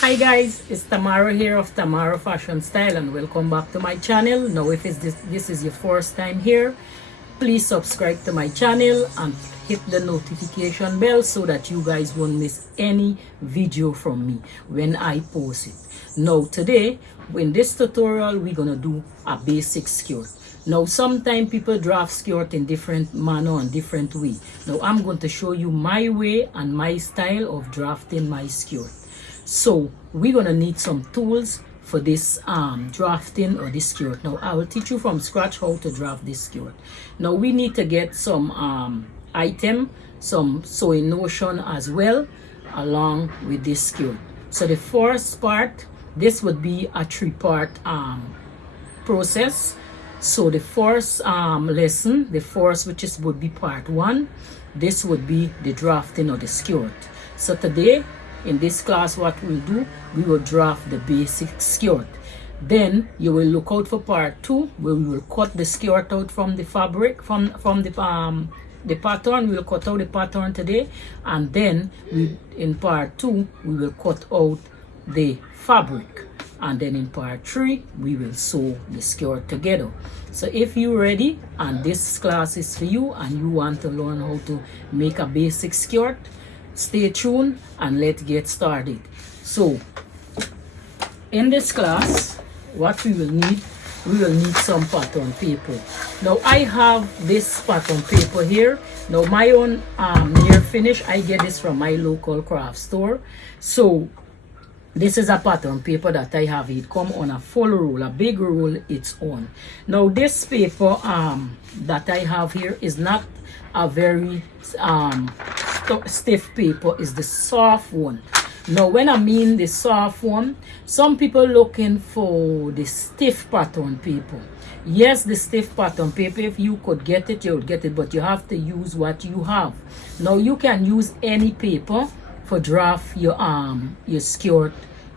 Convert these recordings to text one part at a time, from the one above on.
Hi guys, it's Tamara here of Tamara Fashion Style and welcome back to my channel. Now if this is your first time here, please subscribe to my channel and hit the notification bell so that you guys won't miss any video from me when I post it. Now today, in this tutorial, we're gonna do a basic skirt. Now sometimes people draft skirt in different manner and different way. Now I'm going to show you my way and my style of drafting my skirt. So we're gonna need some tools for this drafting or this skirt. Now I will teach you from scratch how to draft this skirt. Now we need to get some item, some sewing notion as well along with this skirt. So the first part, this would be a three-part process. So the first lesson, the first would be part one, this would be the drafting of the skirt. So today in this class, what we'll do, we will draft the basic skirt. Then you will look out for part two, where we will cut the skirt out from the fabric, from the pattern. We will cut out the pattern today, and then in part two we will cut out the fabric, and then in part three we will sew the skirt together. So if you're ready and this class is for you and you want to learn how to make a basic skirt, stay tuned and let's get started. So in this class, what we will need some pattern paper. Now I have this pattern paper here. Now my own near finish, I get this from my local craft store. So this is a pattern paper that I have. It come on a full roll, a big roll it's on. Now this paper that I have here is not a very stiff paper, is the soft one. Now when I mean the soft one, some people looking for the stiff pattern paper. Yes, the stiff pattern paper, if you could get it, you would get it, but you have to use what you have. Now you can use any paper for draft your skirt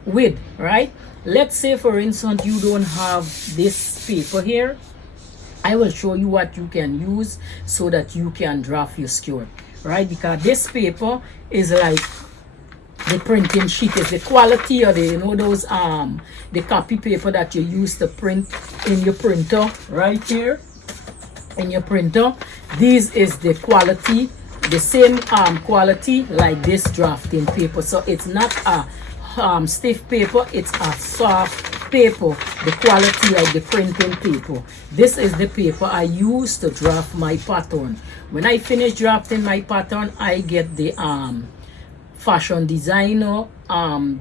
with, right? Let's say for instance you don't have this paper here. I will show you what you can use so that you can draft your skirt, right? Because this paper is like the printing sheet, is the quality, or the, you know, those the copy paper that you use to print in your printer, right here in your printer. This is the quality, the same quality like this drafting paper. So it's not a stiff paper, it's a soft paper, the quality of the printing paper. This is the paper I use to draft my pattern. When I finish drafting my pattern, I get the fashion designer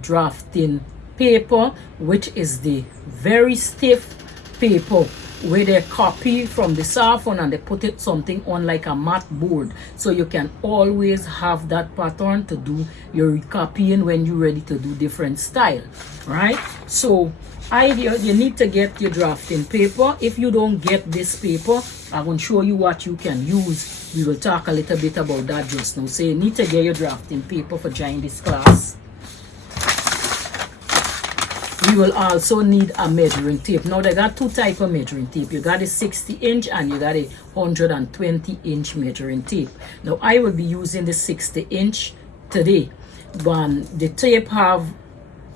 drafting paper, which is the very stiff paper where they copy from the soft one and they put it something on like a mat board, so you can always have that pattern to do your copying when you're ready to do different style, right? So you need to get your drafting paper. If you don't get this paper, I will show you what you can use. We will talk a little bit about that just now. So you need to get your drafting paper for joining this class. We will also need a measuring tape. Now they got two type of measuring tape. You got a 60-inch and you got a 120-inch measuring tape. Now I will be using the 60-inch today. But the tape have,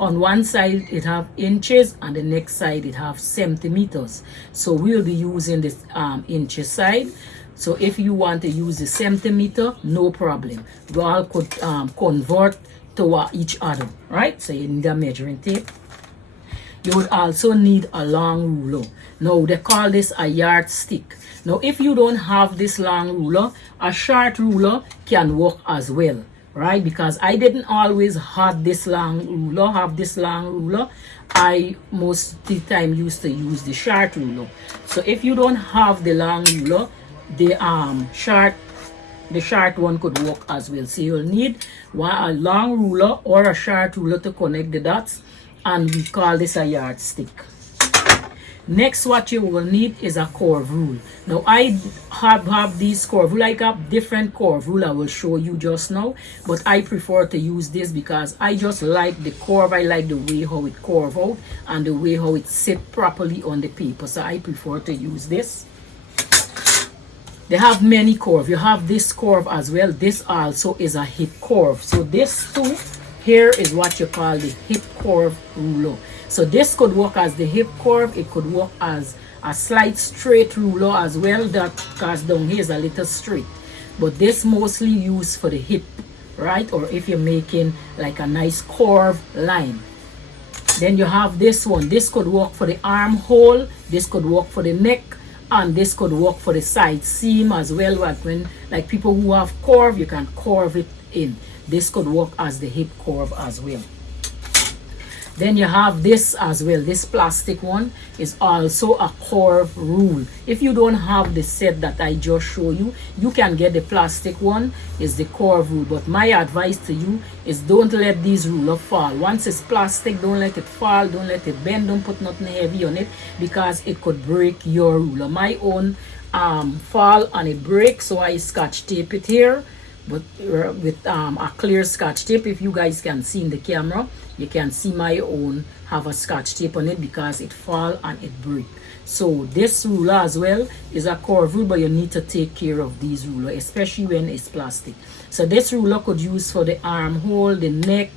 on one side it have inches and the next side it have centimeters. So we'll be using this inches side. So if you want to use the centimeter, no problem. We all could convert to each other, right? So you need a measuring tape. You would also need a long ruler. Now they call this a yardstick. Now if you don't have this long ruler, a short ruler can work as well, right? Because I didn't always have this long ruler. I most of the time used to use the short ruler. So if you don't have the long ruler, the short one could work as well. So you'll need a long ruler or a short ruler to connect the dots, and we call this a yardstick. Next, what you will need is a curve rule. Now I have these curve rule. I got different curve rule I will show you just now, but I prefer to use this because I just like the curve. I like the way how it curve out and the way how it sit properly on the paper, so I prefer to use this. They have many curve. You have this curve as well. This also is a hip curve. So this too here is what you call the hip curve ruler. So this could work as the hip curve, it could work as a slight straight ruler as well, that because down here is a little straight, but this mostly used for the hip, right? Or if you're making like a nice curve line. Then you have this one. This could work for the armhole, this could work for the neck, and this could work for the side seam as well. Like when, like people who have curve, you can curve it in. This could work as the hip curve as well. Then you have this as well. This plastic one is also a curve rule. If you don't have the set that I just show you, you can get the plastic one, is the curve rule. But my advice to you is don't let these ruler fall. Once it's plastic, don't let it fall, don't let it bend, don't put nothing heavy on it, because it could break your ruler. My own fall and it breaks, so I scotch tape it here, but with a clear scotch tape. If you guys can see in the camera, you can see my own have a scotch tape on it because it fall and it break. So this ruler as well is a curve rule, but you need to take care of these ruler, especially when it's plastic. So this ruler could use for the armhole, the neck,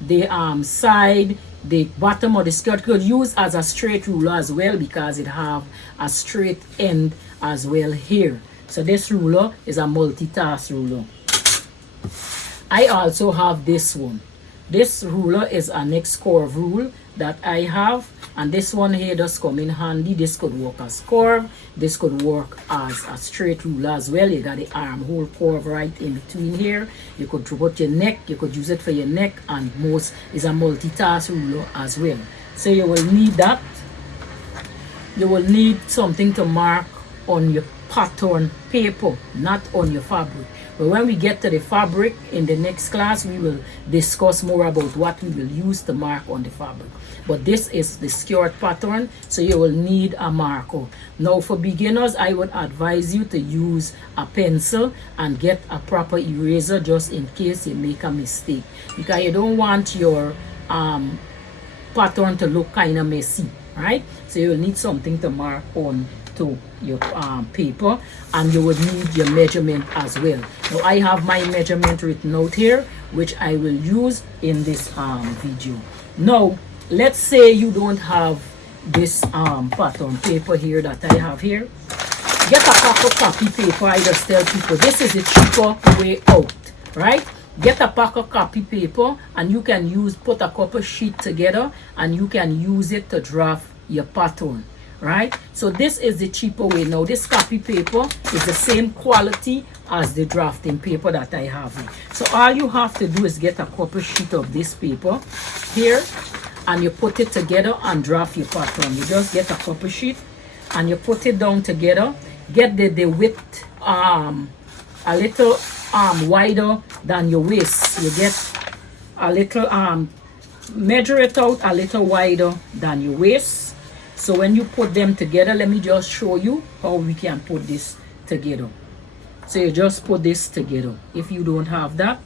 the side, the bottom of the skirt. Could use as a straight ruler as well because it have a straight end as well here. So this ruler is a multitask ruler. I also have this one. This ruler is a next curve rule that I have, and this one here does come in handy. This could work as curve, this could work as a straight ruler as well. You got the armhole curve right in between here. You could put your neck, you could use it for your neck, and most is a multitask ruler as well. So you will need that. You will need something to mark on your pattern paper, not on your fabric. But when we get to the fabric in the next class, we will discuss more about what we will use to mark on the fabric. But this is the skirt pattern, so you will need a marker. Now for beginners, I would advise you to use a pencil and get a proper eraser just in case you make a mistake, because you don't want your pattern to look kind of messy, right? So you will need something to mark on to your paper, and you would need your measurement as well. Now I have my measurement written out here, which I will use in this video. Now let's say you don't have this pattern paper here that I have here. Get a pack of copy paper. I just tell people this is the cheaper way out, right? Get a pack of copy paper, and you can put a couple sheet together, and you can use it to draft your pattern, right? So this is the cheaper way. Now this copy paper is the same quality as the drafting paper that I have here. So all you have to do is get a couple sheet of this paper here, and you put it together and draft your pattern. You just get a couple sheet and you put it down together. Get the width a little wider than your waist. You get a little measure it out a little wider than your waist. So when you put them together, let me just show you how we can put this together. So you just put this together if you don't have that.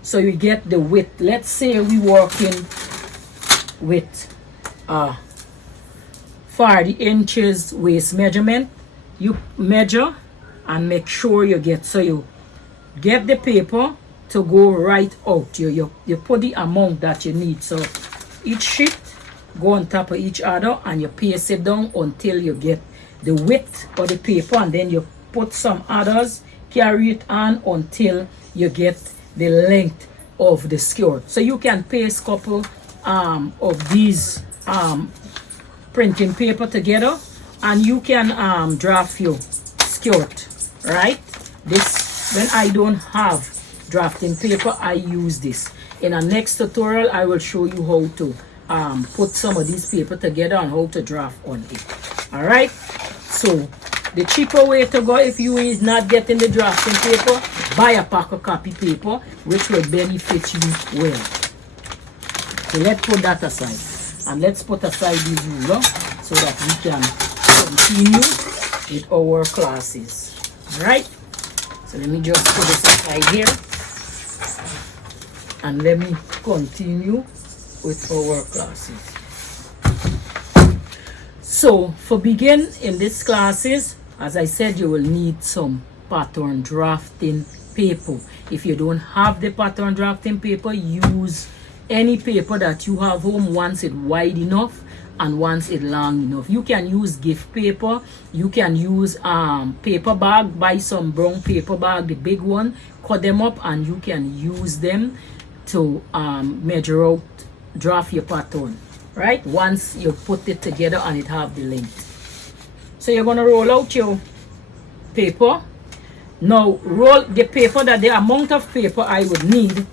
So you get the width. Let's say we working with 40 inches waist measurement. You measure and make sure you get, so you get the paper to go right out. You put the amount that you need. So each sheet go on top of each other, and you paste it down until you get the width of the paper, and then you put some others, carry it on until you get the length of the skirt. So you can paste couple of these printing paper together, and you can draft your skirt, right? This, when I don't have drafting paper, I use this. In a next tutorial, I will show you how to put some of these paper together and how to draft on it. All right, so the cheaper way to go, if you is not getting the drafting paper, buy a pack of copy paper, which will benefit you well. So let's put that aside, and let's put aside this ruler so that we can continue with our classes. All right, so let me just put this aside here, and let me continue with our classes. So for begin in these classes, as I said, you will need some pattern drafting paper. If you don't have the pattern drafting paper, use any paper that you have home once it wide enough and once it long enough. You can use gift paper, you can use paper bag, buy some brown paper bag, the big one, cut them up, and you can use them to measure out, draft your pattern, right? Once you put it together and it have the length. So you're gonna roll out your paper. Now roll the paper, that the amount of paper I would need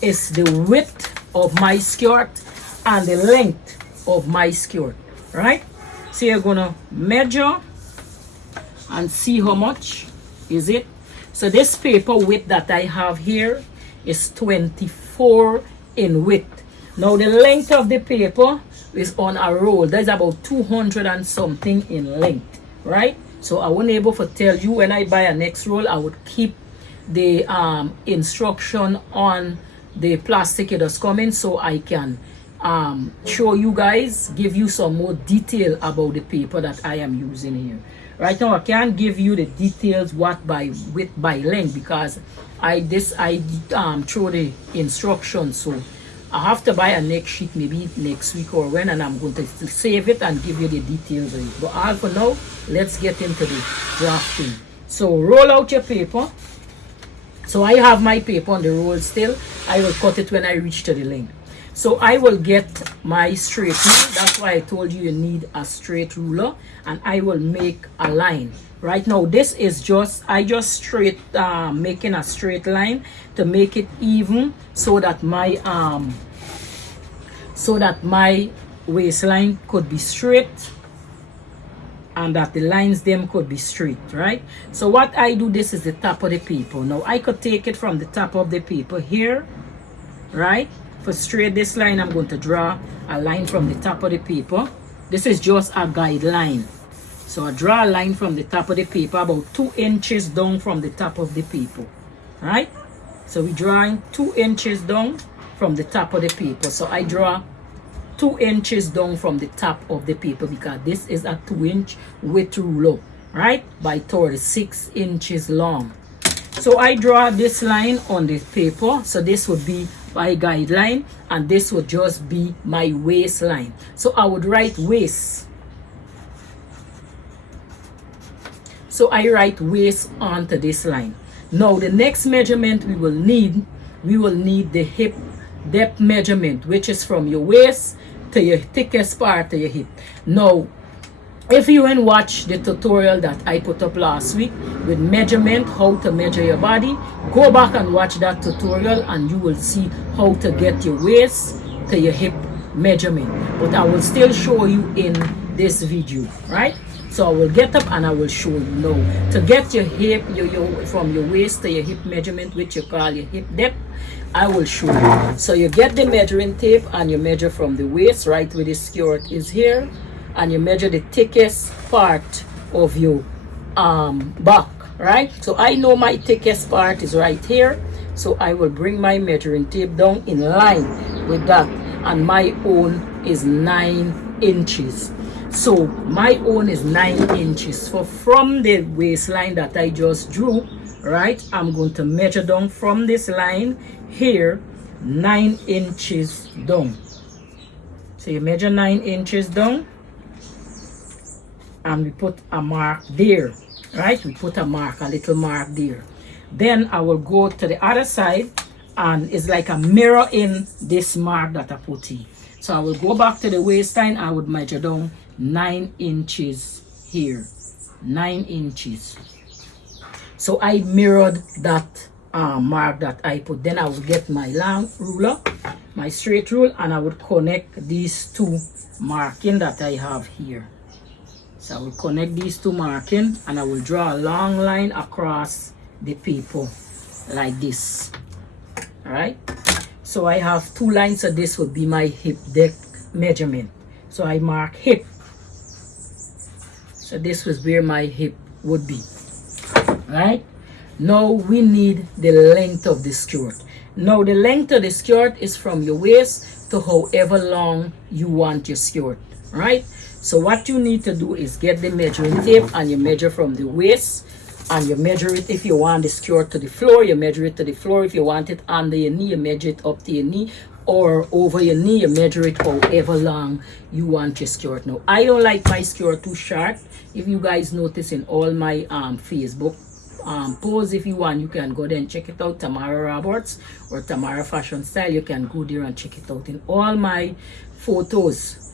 is the width of my skirt and the length of my skirt, right? So you're gonna measure and see how much is it. So this paper width that I have here is 24 in width. Now the length of the paper is on a roll. There's about 200 and something in length, right? So I wasn't able to tell you when I buy a next roll. I would keep the instruction on the plastic it is coming, so I can show you guys, give you some more detail about the paper that I am using here. Right now I can't give you the details what by width by length, because I throw the instructions, so I have to buy a next sheet maybe next week or when, and I'm going to save it and give you the details of it. But all for now, let's get into the drafting. So roll out your paper. So I have my paper on the roll still. I will cut it when I reach to the length. So I will get my straight ruler. That's why I told you you need a straight ruler, and I will make a line. Right now this is just, I just straight making a straight line to make it even, so that my waistline could be straight and that the lines them could be straight, right? So what I do, this is the top of the paper. Now I could take it from the top of the paper here, right? For straight this line, I'm going to draw a line from the top of the paper. This is just a guideline. So I draw a line from the top of the paper about 2 inches down from the top of the paper, right? So we're drawing 2 inches down from the top of the paper. So I draw 2 inches down from the top of the paper, because this is a 2-inch width ruler, right? By 36 inches long. So I draw this line on the paper. So this would be my guideline, and this would just be my waistline. So I would write waist. So I write waist onto this line. Now the next measurement we will need the hip depth measurement, which is from your waist to your thickest part of your hip. Now if you and watch the tutorial that I put up last week with measurement, how to measure your body, go back and watch that tutorial and you will see how to get your waist to your hip measurement. But I will still show you in this video, right? So I will get up and I will show you now to get your hip, from your waist to your hip measurement, which you call your hip depth. I will show you. So you get the measuring tape and you measure from the waist, right where the skirt is here, and you measure the thickest part of your back, right? So I know my thickest part is right here, so I will bring my measuring tape down in line with that, and my own is 9 inches. So my own is 9 inches. So from the waistline that I just drew, right, I'm going to measure down from this line here 9 inches down. So you measure 9 inches down, and we put a mark there, right? We put a mark, a little mark there. Then I will go to the other side, and it's like a mirror in this mark that I put in. So I will go back to the waistline. I would measure down 9 inches here, 9 inches. So I mirrored that mark that I put. Then I will get my long ruler, my straight rule, and I would connect these two marking that I have here. So I will connect these two marking, and I will draw a long line across the paper like this. All right, so I have 2 lines, so this would be my hip depth measurement. So I mark hip. So this was where my hip would be. Right, now we need the length of the skirt. Now the length of the skirt is from your waist to however long you want your skirt, right? So what you need to do is get the measuring tape, and you measure from the waist and you measure it. If you want the skirt to the floor, you measure it to the floor. If you want it under your knee, you measure it up to your knee, or over your knee, you measure it however long you want your skirt. Now, I don't like my skirt too short. If you guys notice in all my Facebook posts, if you want, you can go there and check it out, Tamara Roberts or Tamara Fashion Style. You can go there and check it out. In all my photos,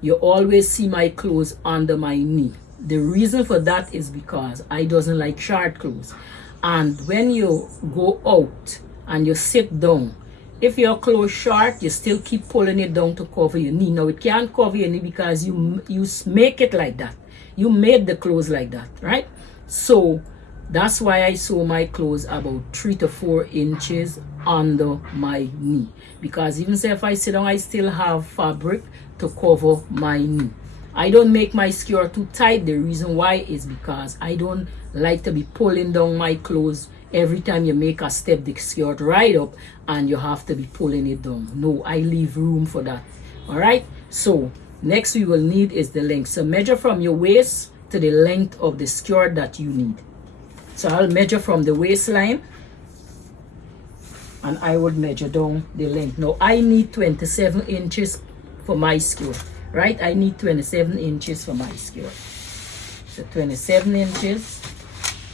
you always see my clothes under my knee. The reason for that is because I doesn't like short clothes. And when you go out and you sit down, if your clothes short, you still keep pulling it down to cover your knee. Now, it can't cover your knee because you make it like that. You made the clothes like that, right? So that's why I sew my clothes about 3 to 4 inches under my knee. Because even if I sit down, I still have fabric to cover my knee. I don't make my skirt too tight. The reason why is because I don't like to be pulling down my clothes every time you make a step, the skirt right up and you have to be pulling it down. No, I leave room for that. All right, so next we will need is the length. So measure from your waist to the length of the skirt that you need. So I'll measure from the waistline and I would measure down the length. Now I need 27 inches for my skirt, right? I need 27 inches for my skirt. So 27 inches.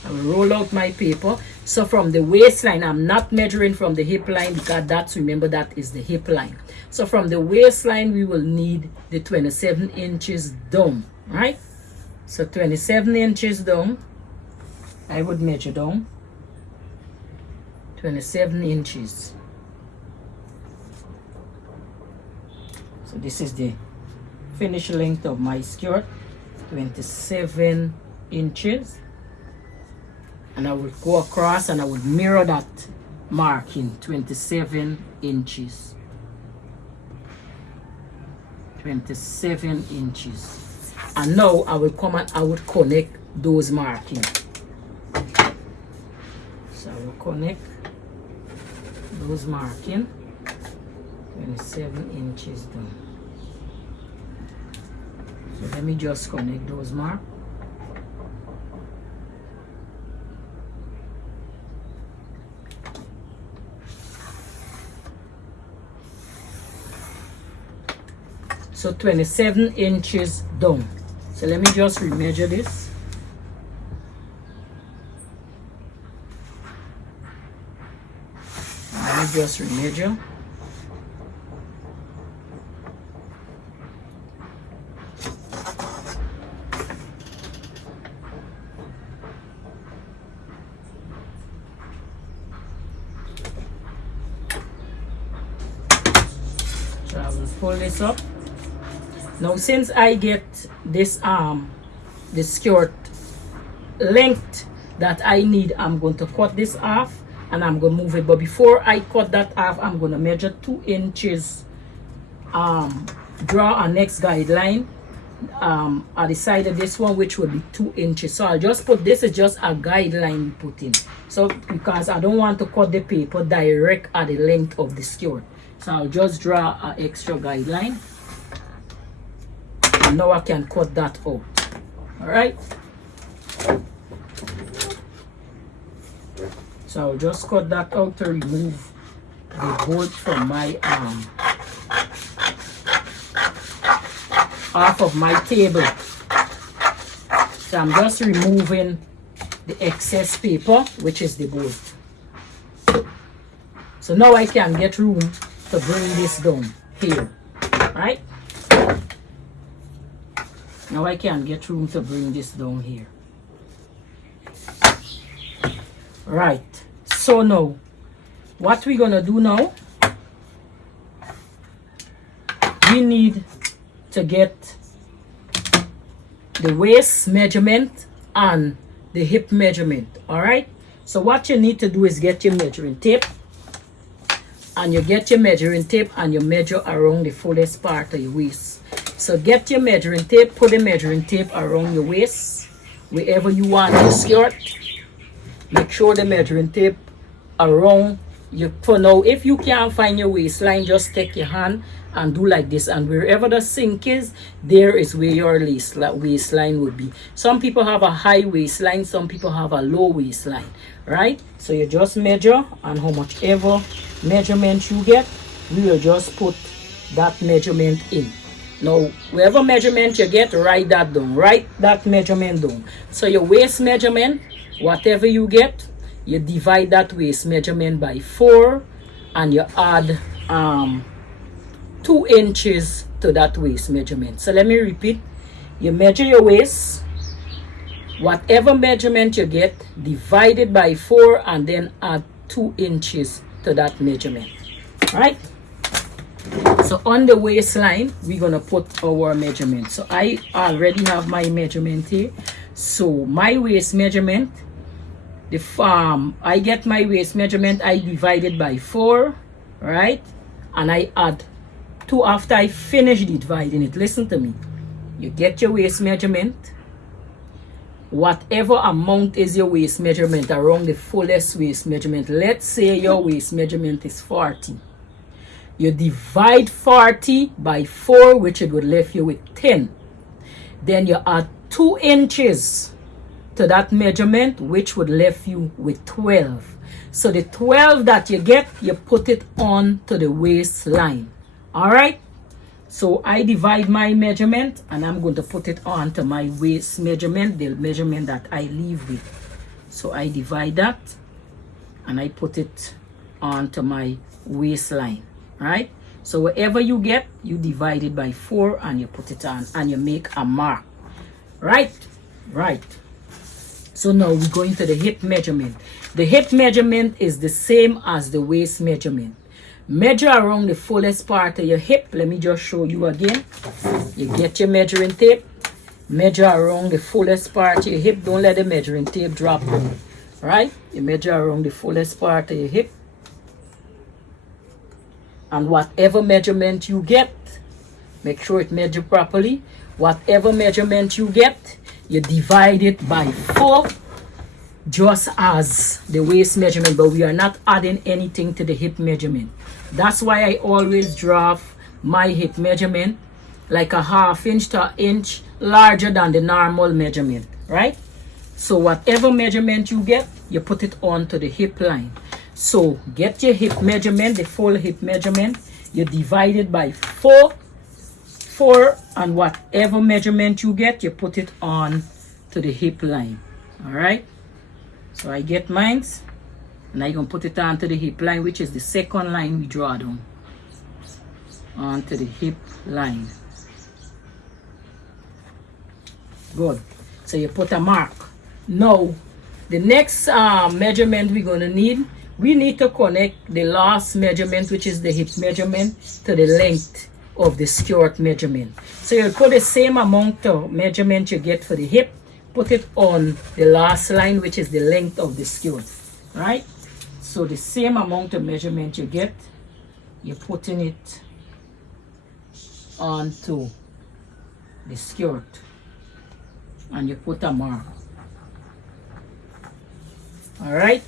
I will roll out my paper. So from the waistline, I'm not measuring from the hip line because that's, remember, that is the hip line. So from the waistline, we will need the 27 inches down, right? So 27 inches down, I would measure down 27 inches. So this is the finished length of my skirt, 27 inches. And I will go across and I will mirror that marking, 27 inches. 27 inches. And now I will come and I would connect those markings. So I will connect those markings, 27 inches down. So let me just connect those marks. So 27 inches down. So let me just remeasure this. Let me just remeasure. So I will pull this up. Now since I get this the skirt length that I need, I'm going to cut this off and I'm going to move it. But before I cut that off, I'm going to measure 2 inches, draw a next guideline at the side of this one, which will be 2 inches. So I'll just put, this is just a guideline we put in. So because I don't want to cut the paper direct at the length of the skirt. So I'll just draw an extra guideline. And now I can cut that out. All right. So I'll just cut that out to remove the bolt from my off of my table. So I'm just removing the excess paper, which is the bolt. So now I can get room to bring this down here. Right? Now I can get room to bring this down here. Right. So now, what we're gonna do now, we need to get the waist measurement and the hip measurement. All right. So what you need to do is get your measuring tape, and you get your measuring tape and you measure around the fullest part of your waist. So get your measuring tape, put the measuring tape around your waist, wherever you want your skirt. Make sure the measuring tape around you. For now, if you can't find your waistline, just take your hand and do like this, and wherever the sink is, there is where your waistline would be. Some people have a high waistline, some people have a low waistline, right? So you just measure, and how much ever measurement you get, we will just put that measurement in. Now whatever measurement you get, write that down, write that measurement down. So your waist measurement, whatever you get, you divide that waist measurement by 4, and you add 2 inches to that waist measurement. So let me repeat. You measure your waist, whatever measurement you get, divide it by 4, and then add 2 inches to that measurement. Right? So on the waistline, we're gonna put our measurement. So I already have my measurement here. So my waist measurement, I get my waist measurement, I divide it by 4, right? And I add 2 after I finish dividing it. Listen to me. You get your waist measurement. Whatever amount is your waist measurement around the fullest waist measurement. Let's say your waist measurement is 40. You divide 40 by 4, which it would leave you with 10. Then you add 2 inches to that measurement, which would leave you with 12. So the 12 that you get, you put it on to the waistline. All right? So I divide my measurement, and I'm going to put it on to my waist measurement, the measurement that I leave with. So I divide that, and I put it onto my waistline. Right? So whatever you get, you divide it by 4, and you put it on, and you make a mark. Right? Right. So now we go into the hip measurement. The hip measurement is the same as the waist measurement. Measure around the fullest part of your hip. Let me just show you again. You get your measuring tape. Measure around the fullest part of your hip. Don't let the measuring tape drop down. Right? You measure around the fullest part of your hip. And whatever measurement you get, make sure it measure properly. Whatever measurement you get, you divide it by 4, just as the waist measurement, but we are not adding anything to the hip measurement. That's why I always draw my hip measurement like a 1/2 inch to 1 inch larger than the normal measurement, right? So whatever measurement you get, you put it onto the hip line. So get your hip measurement, the full hip measurement, you divide it by 4, and whatever measurement you get, you put it on to the hip line. All right? So I get mine, and I'm going to put it onto the hip line, which is the second line we draw down. Onto the hip line. Good. So you put a mark. Now, the next measurement we're going to need, we need to connect the last measurement, which is the hip measurement, to the length of the skirt measurement. So you'll put the same amount of measurement you get for the hip, put it on the last line, which is the length of the skirt, right? So the same amount of measurement you get, you're putting it onto the skirt, and you put a mark. All right?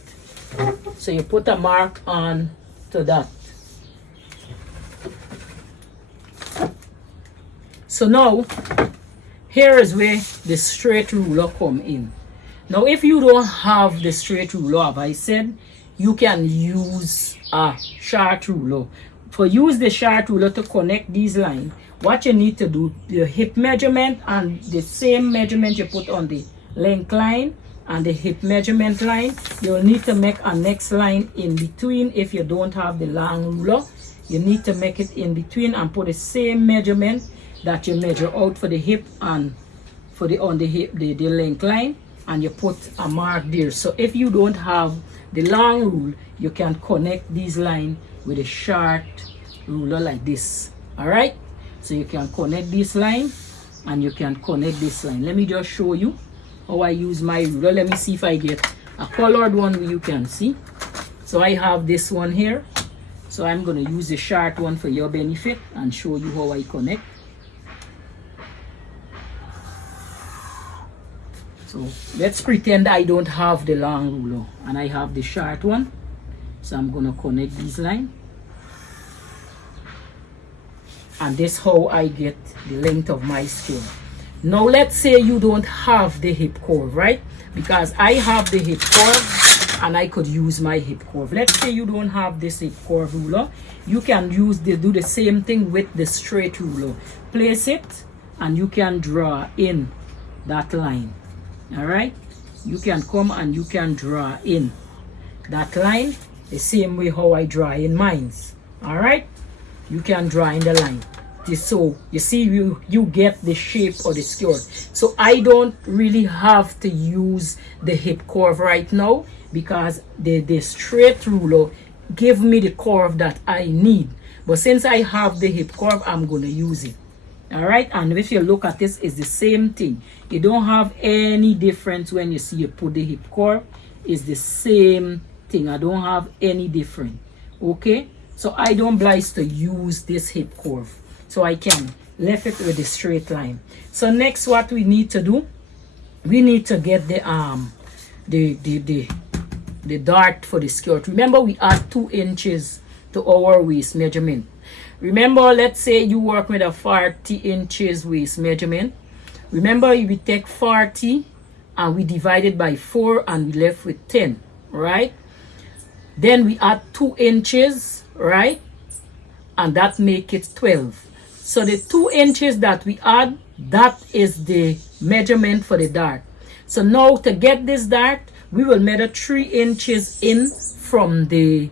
So you put a mark on to that. So now, here is where the straight ruler come in. Now, if you don't have the straight ruler, as I said, you can use a short ruler. For use the short ruler to connect these lines, what you need to do, the hip measurement and the same measurement you put on the length line and the hip measurement line, you'll need to make a next line in between. If you don't have the long ruler, you need to make it in between and put the same measurement that you measure out for the hip and for the on the hip, the length line, and you put a mark there. So if you don't have the long rule, you can connect these lines with a short ruler like this. All right, so you can connect this line and you can connect this line. Let me just show you how I use my ruler. Let me see if I get a colored one where you can see. So I have this one here, so I'm going to use the short one for your benefit and show you how I connect. So let's pretend I don't have the long ruler and I have the short one. So I'm going to connect this line. and this how I get the length of my skirt. Now let's say you don't have the hip curve, right? Because I have the hip curve and I could use my hip curve. Let's say you don't have this hip curve ruler. You can do the same thing with the straight ruler. Place it and you can draw in that line. All right, you can come and you can draw in that line the same way how I draw in mines. All right, you can draw in the line. So you see, you get the shape of the skirt. So I don't really have to use the hip curve right now because the straight ruler give me the curve that I need. But since I have the hip curve, I'm going to use it. All right, and if you look at this, it's the same thing. You don't have any difference when you see you put the hip curve. It's the same thing. I don't have any different. Okay, so I don't oblige to use this hip curve, so I can left it with the straight line. So next, what we need to do, we need to get the dart for the skirt. Remember, we add 2 inches to our waist measurement. Remember, let's say you work with a 40 inches waist measurement. Remember, we take 40 and we divide it by 4 and we left with 10, right? Then we add 2 inches, right? And that make it 12. So the 2 inches that we add, that is the measurement for the dart. So now to get this dart, we will measure 3 inches in from the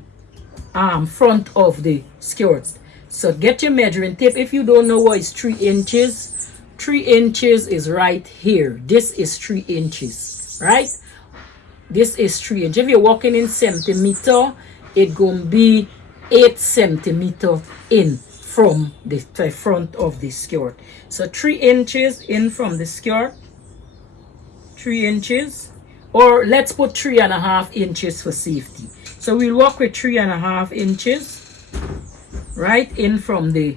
front of the skirt. So get your measuring tape. If you don't know what is 3 inches, 3 inches is right here. This is 3 inches, right? This is 3 inches. If you're walking in centimeter, it's going to be 8 centimeter in from the front of the skirt. So 3 inches in from the skirt, 3 inches, or let's put 3.5 inches for safety. So we'll walk with 3.5 inches right in from the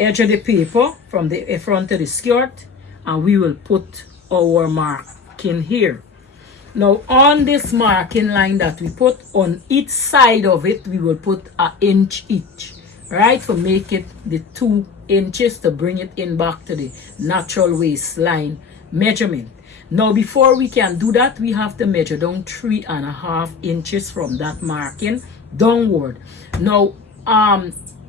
edge of the paper, from the front of the skirt, and we will put our marking here. Now on this marking line that we put on each side of it, we will put an inch each, right, to make it the 2 inches to bring it in back to the natural waistline measurement. Now before we can do that, we have to measure down 3.5 inches from that marking downward. Now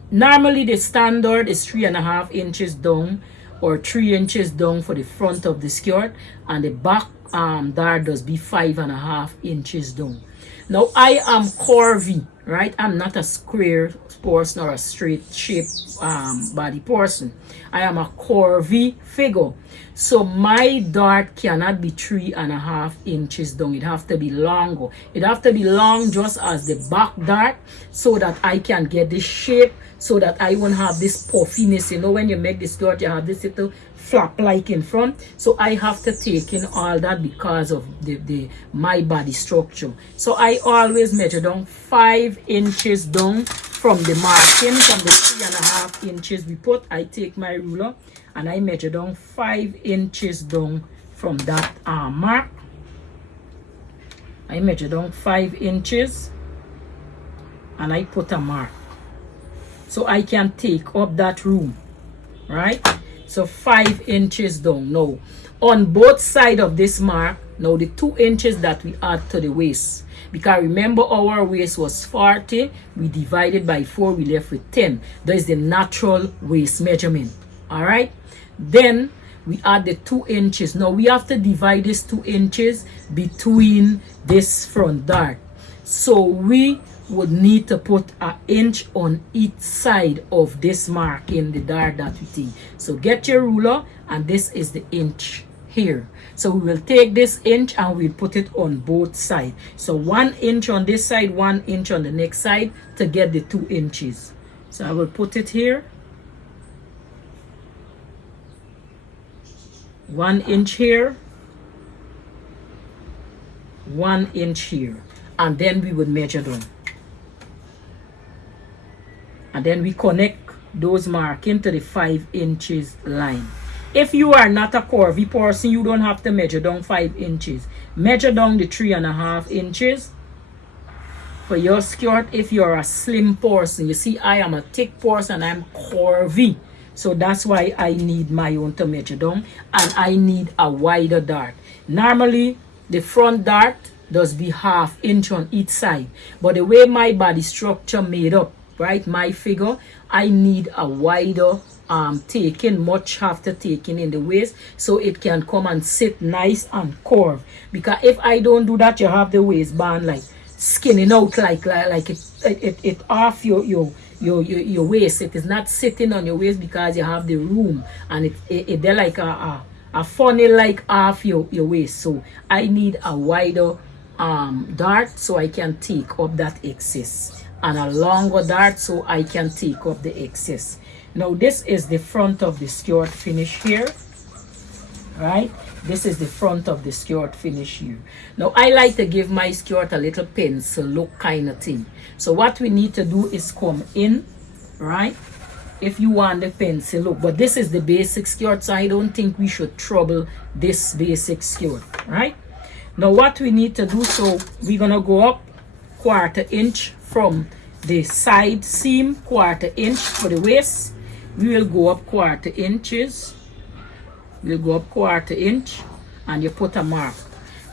normally the standard is 3.5 inches down or 3 inches down for the front of the skirt, and the back dart does be 5.5 inches down. Now I am curvy, right? I'm not a square person or a straight shape body person. I am a curvy figure. So my dart cannot be 3.5 inches down. It have to be longer. It have to be long just as the back dart, so that I can get this shape, so that I won't have this puffiness. You know, when you make this dart, you have this little flap like in front. So I have to take in all that because of my body structure. So I always measure down 5 inches down from the marking, from the 3.5 inches we put. I take my ruler and I measure down 5 inches down from that mark. I measure down 5 inches and I put a mark, so I can take up that room, right? So 5 inches down. Now on both sides of this mark, now the 2 inches that we add to the waist, because remember our waist was 40, we divided by 4, we left with 10. That is the natural waist measurement. All right, then we add the 2 inches. Now we have to divide this 2 inches between this front dart, so we would need to put an inch on each side of this mark in the dart that we take. So get your ruler, and this is the inch here. So we will take this inch and we'll put it on both sides. So 1 inch on this side, 1 inch on the next side to get the 2 inches. So I will put it here, 1 inch here, 1 inch here, and then we would measure down. And then we connect those marking to the 5 inches line. If you are not a curvy person, you don't have to measure down 5 inches. Measure down the 3.5 inches for your skirt, if you're a slim person, you see I am a thick person, I'm curvy, so that's why I need my own to measure down, and I need a wider dart. Normally the front dart does be 1/2 inch on each side, but the way my body structure made up, right, my figure, I need a wider taking, much have to taking in the waist, so it can come and sit nice and curve. Because if I don't do that, you have the waistband like skinning out, like it off your waist. It is not sitting on your waist because you have the room, and it they're like a funnel like off your waist. So I need a wider dart so I can take up that excess, and a longer dart so I can take up the excess. Now this is the front of the skirt finish here, right? This is the front of the skirt finish here. Now I like to give my skirt a little pencil look kind of thing. So what we need to do is come in, right, if you want the pencil look. But this is the basic skirt, so I don't think we should trouble this basic skirt, right? Now what we need to do, so we're gonna go up 1/4 inch from the side seam, 1/4 inch for the waist. We will go up 1/4 inches. We'll go up 1/4 inch, and you put a mark.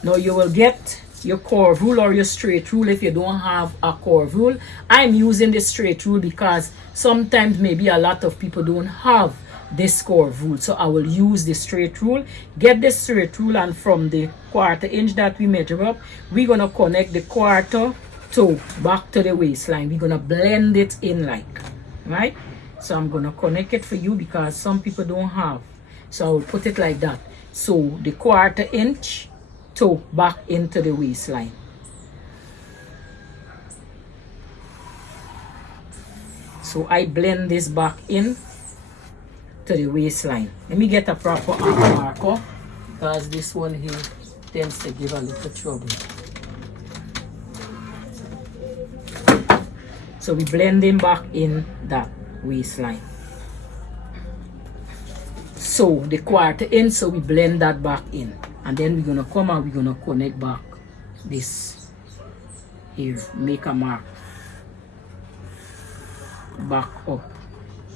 Now you will get your curve rule or your straight rule if you don't have a curve rule. I'm using the straight rule because sometimes maybe a lot of people don't have this curve rule, so I will use the straight rule. Get the straight rule, and from the 1/4 inch that we measure up, we're gonna connect the 1/4 toe back to the waistline. We're gonna blend it in like, right? So I'm gonna connect it for you because some people don't have, so I will put it like that. So the 1/4 inch toe back into the waistline. So I blend this back in to the waistline. Let me get a proper marker because this one here tends to give a little trouble. So we blend them back in that waistline. So the 1/4 inch, so we blend that back in, and then we're gonna come and we're gonna connect back this here, make a mark back up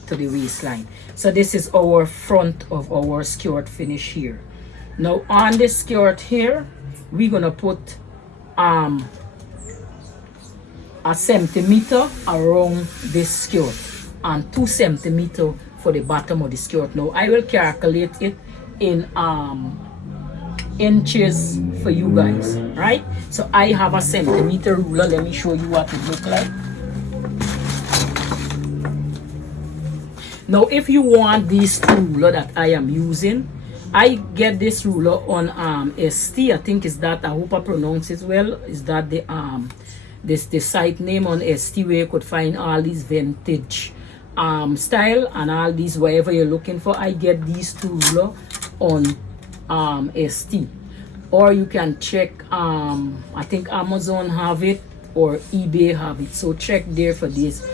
to the waistline. So this is our front of our skirt finish here. Now on the skirt here, we're gonna put a centimeter around this skirt and 2 centimeters for the bottom of the skirt. Now I will calculate it in inches for you guys, right? So I have a centimeter ruler. Let me show you what it looks like. Now if you want this ruler that I am using, I get this ruler on ST. I think is that, I hope I pronounce it well, is that the the site name on ST, where you could find all these vintage style and all these whatever you're looking for. I get these two ruler on ST, or you can check I think Amazon have it or eBay have it, so check there for this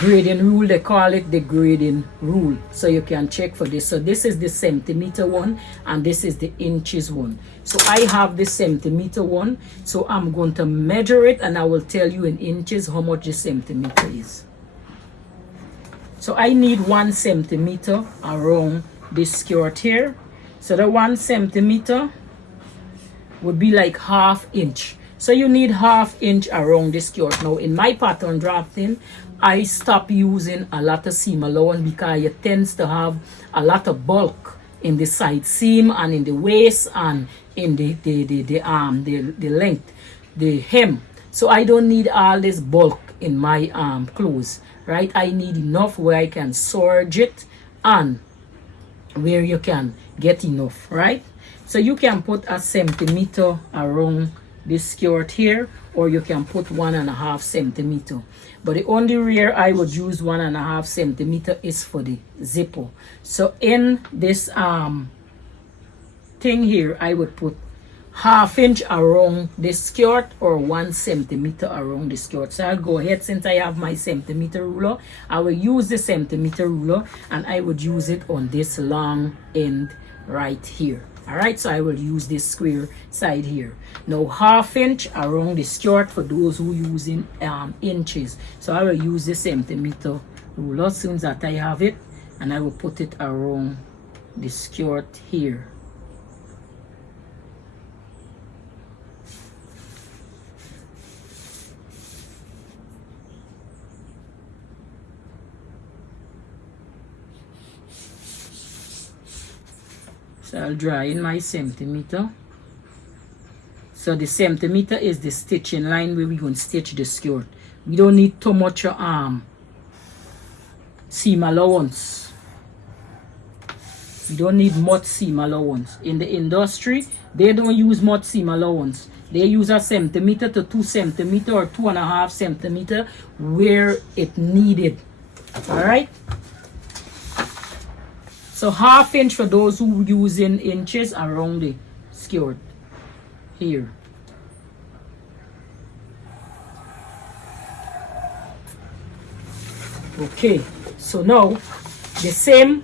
grading rule. They call it the grading rule, so you can check for this. So this is the centimeter one and this is the inches one. So I have the centimeter one, so I'm going to measure it and I will tell you in inches how much the centimeter is. So I need 1 centimeter around this skirt here. So the 1 centimeter would be like 1/2 inch. So you need 1/2 inch around this skirt. Now in my pattern drafting, I stop using a lot of seam allowance because it tends to have a lot of bulk in the side seam and in the waist and in the length, the hem. So I don't need all this bulk in my clothes, right? I need enough where I can serge it and where you can get enough, right? So you can put a centimeter around this skirt here, or you can put 1.5 centimeter. But the only where I would use 1.5 centimeter is for the zipper. So in this thing here, I would put 1/2 inch around the skirt or 1 centimeter around the skirt. So I'll go ahead, since I have my centimeter ruler, I will use the centimeter ruler and I would use it on this long end right here. Alright, so I will use this square side here. Now 1/2 inch around the skirt for those who using inches. So I will use the centimeter ruler as soon as that I have it, and I will put it around the skirt here. So I'll draw in my centimeter. So the centimeter is the stitching line where we're going to stitch the skirt. We don't need too much seam allowance. We don't need much seam allowance. In the industry, they don't use much seam allowance. They use a centimeter to 2 centimeter or 2.5 centimeter where it needed. Alright? So 1/2 inch for those who use in inches around the skirt here. Okay, so now the same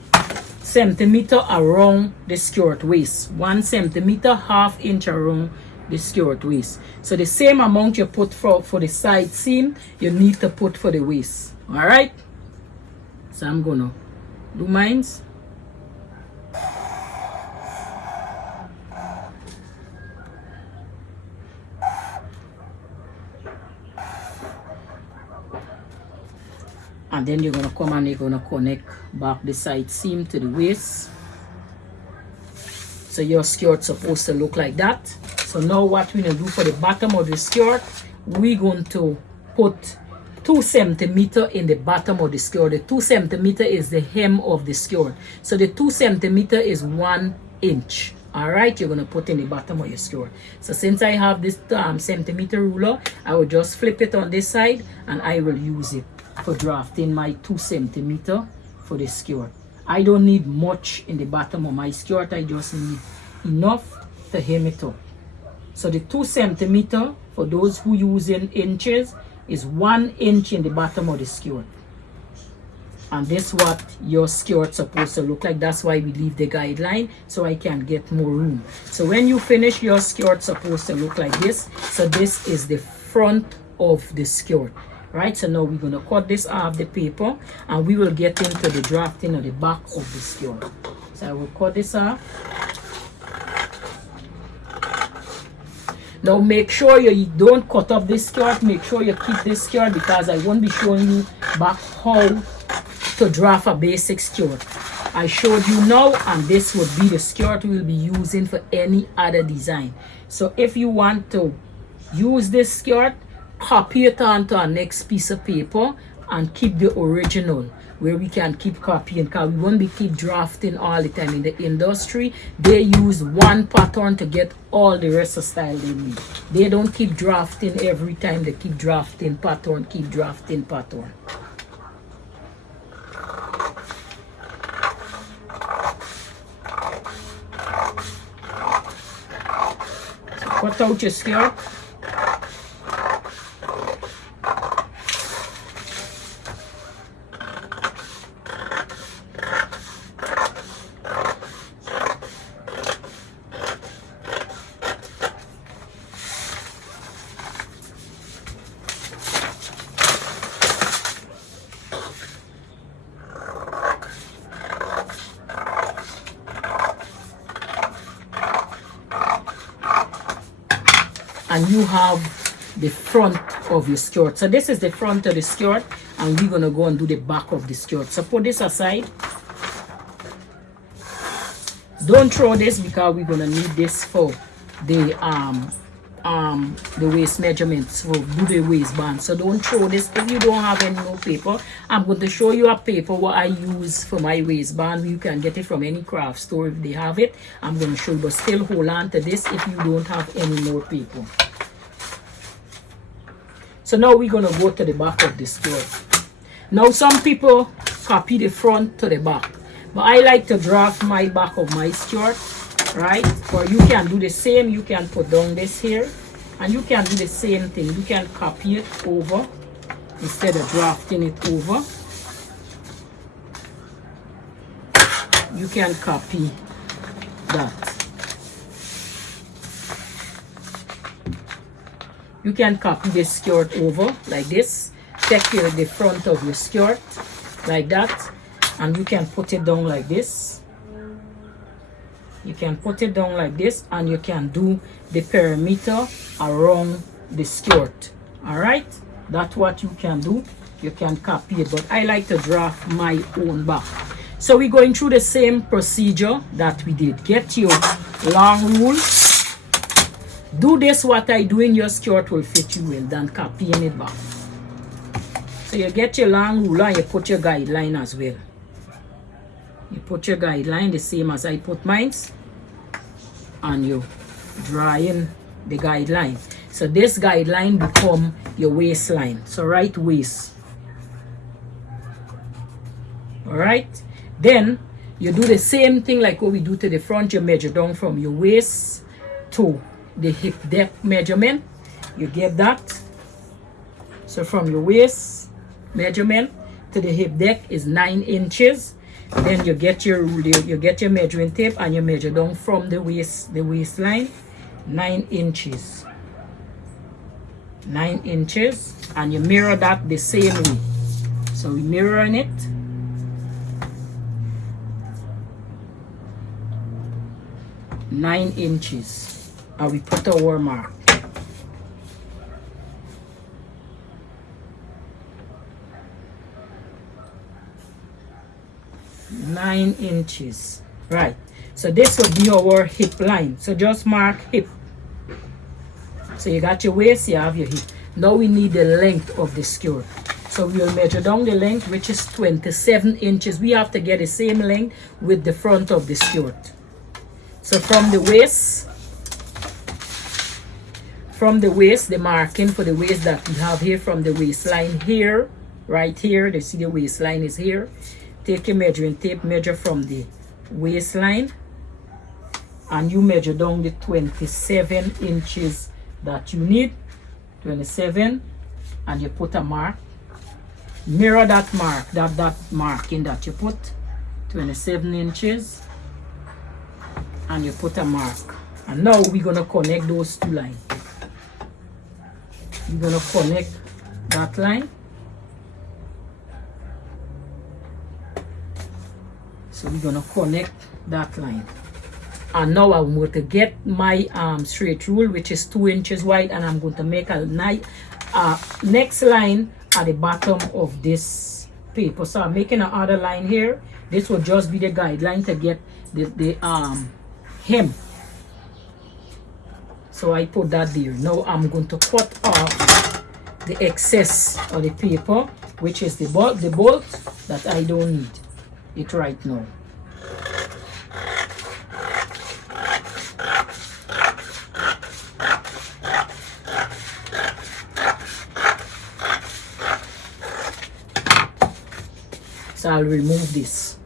centimeter around the skirt waist. 1 centimeter, 1/2 inch around the skirt waist. So the same amount you put for the side seam, you need to put for the waist. Alright? So I'm gonna do mines. And then you're going to come and you're going to connect back the side seam to the waist. So your skirt's supposed to look like that. So now what we're going to do for the bottom of the skirt, we're going to put 2 centimeter in the bottom of the skirt. The 2 centimeter is the hem of the skirt. So the 2 centimeter is 1 inch. Alright, you're going to put in the bottom of your skirt. So since I have this centimeter ruler, I will just flip it on this side and I will use it for drafting my 2 centimeter for the skirt. I don't need much in the bottom of my skirt. I just need enough to hem it up. So the 2 centimeter for those who use in inches is 1 inch in the bottom of the skirt. And this is what your skirt's supposed to look like. That's why we leave the guideline, so I can get more room. So when you finish, your skirt's supposed to look like this. So this is the front of the skirt. Right, so now we're going to cut this off the paper and we will get into the drafting of the back of the skirt. So I will cut this off. Now make sure you don't cut up this skirt. Make sure you keep this skirt because I won't be showing you back how to draft a basic skirt. I showed you now, and this would be the skirt we'll be using for any other design. So if you want to use this skirt, copy it onto our next piece of paper and keep the original where we can keep copying, because we won't be keep drafting all the time. In the industry, they use one pattern to get all the rest of style they need. They don't keep drafting every time. They keep drafting pattern, keep drafting pattern. So cut out your skirt. And you have the front of your skirt. So this is the front of the skirt, and we're going to go and do the back of the skirt. So put this aside. Don't throw this because we're going to need this for the waist measurements, for do the waistband. So don't throw this. If you don't have any more paper, I'm going to show you a paper what I use for my waistband. You can get it from any craft store if they have it. I'm going to show you, but still hold on to this if you don't have any more paper. So now we're going to go to the back of the skirt. Now some people copy the front to the back, but I like to draft my back of my skirt, right? Or you can do the same. You can put down this here, and you can do the same thing. You can copy it over instead of drafting it over. You can copy that. you can copy the skirt over like this. Take the front of your skirt like that, and you can put it down like this. You can put it down like this, and you can do the perimeter around the skirt. All right, that's what you can do. You can copy it, but I like to draft my own back. So we're going through the same procedure that we did. Get your long rule. Do this, what I do in your skirt will fit you well than copying it back. So you get your long ruler and you put your guideline as well. You put your guideline the same as I put mine, and you draw in the guideline. So this guideline become your waistline. So right waist. Alright. Then you do the same thing like what we do to the front. You measure down from your waist to the hip depth measurement. You get that. So from your waist measurement to the hip depth is 9 inches. Then you get your measuring tape and you measure down from the waistline 9 inches. 9 inches, and you mirror that the same way. So we mirroring it. Nine inches, and we put our mark. Nine inches, right? So this will be our hip line. So just mark hip. So you got your waist, you have your hip. Now we need the length of the skirt. So we'll measure down the length, which is 27 inches. We have to get the same length with the front of the skirt. So from the waist, the marking for the waist that we have here, from the waistline here, right here, you see the waistline is here. Take your measuring tape, measure from the waistline, and you measure down the 27 inches that you need. 27, and you put a mark. Mirror that mark, that marking that you put, 27 inches. And you put a mark, and now we're gonna connect those two lines. We're gonna connect that line. So we're gonna connect that line, and now I'm going to get my straight rule, which is 2 inches wide, and I'm going to make a next line at the bottom of this paper. So I'm making another line here. This will just be the guideline to get the hem. So I put that there. Now I'm going to cut off the excess of the paper, which is the bolt that I don't need it right now. So I'll remove this.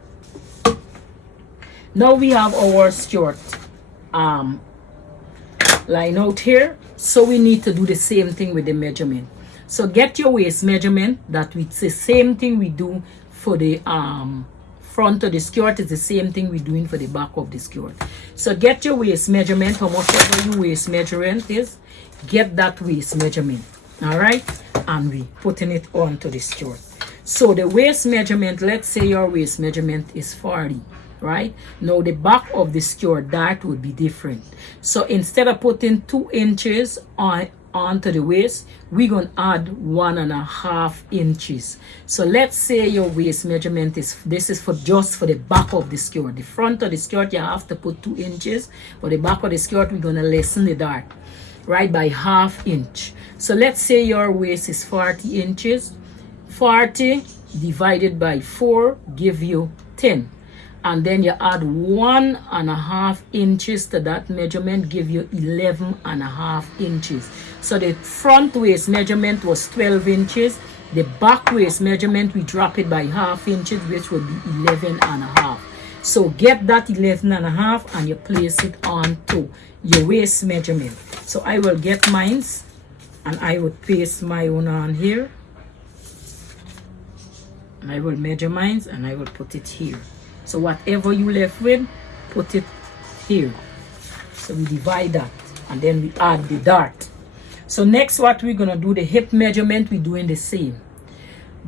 Now we have our skirt line out here, so we need to do the same thing with the measurement. So get your waist measurement. That it's the same thing we do for the front of the skirt. Is the same thing we're doing for the back of the skirt. So get your waist measurement, how much ever your waist measurement is, get that waist measurement. All right, and we putting it onto the skirt. So the waist measurement, let's say your waist measurement is 40. Right now the back of the skirt, that would be different. So instead of putting 2 inches onto the waist, we're gonna add 1.5 inches. So let's say your waist measurement is, this is for just for the back of the skirt. The front of the skirt you have to put 2 inches, but the back of the skirt we're gonna lessen the dart, right, by 1/2 inch. So let's say your waist is 40 inches. 40 divided by 4 give you 10. And then you add 1.5 inches to that measurement, give you 11.5 inches. So the front waist measurement was 12 inches. The back waist measurement, we drop it by 1/2 inches, which would be 11.5. So get that 11.5 and you place it onto your waist measurement. So I will get mine and I would paste my own on here. And I will measure mine and I will put it here. So whatever you left with, put it here. So we divide that and then we add the dart. So next, what we're gonna do, the hip measurement, we're doing the same.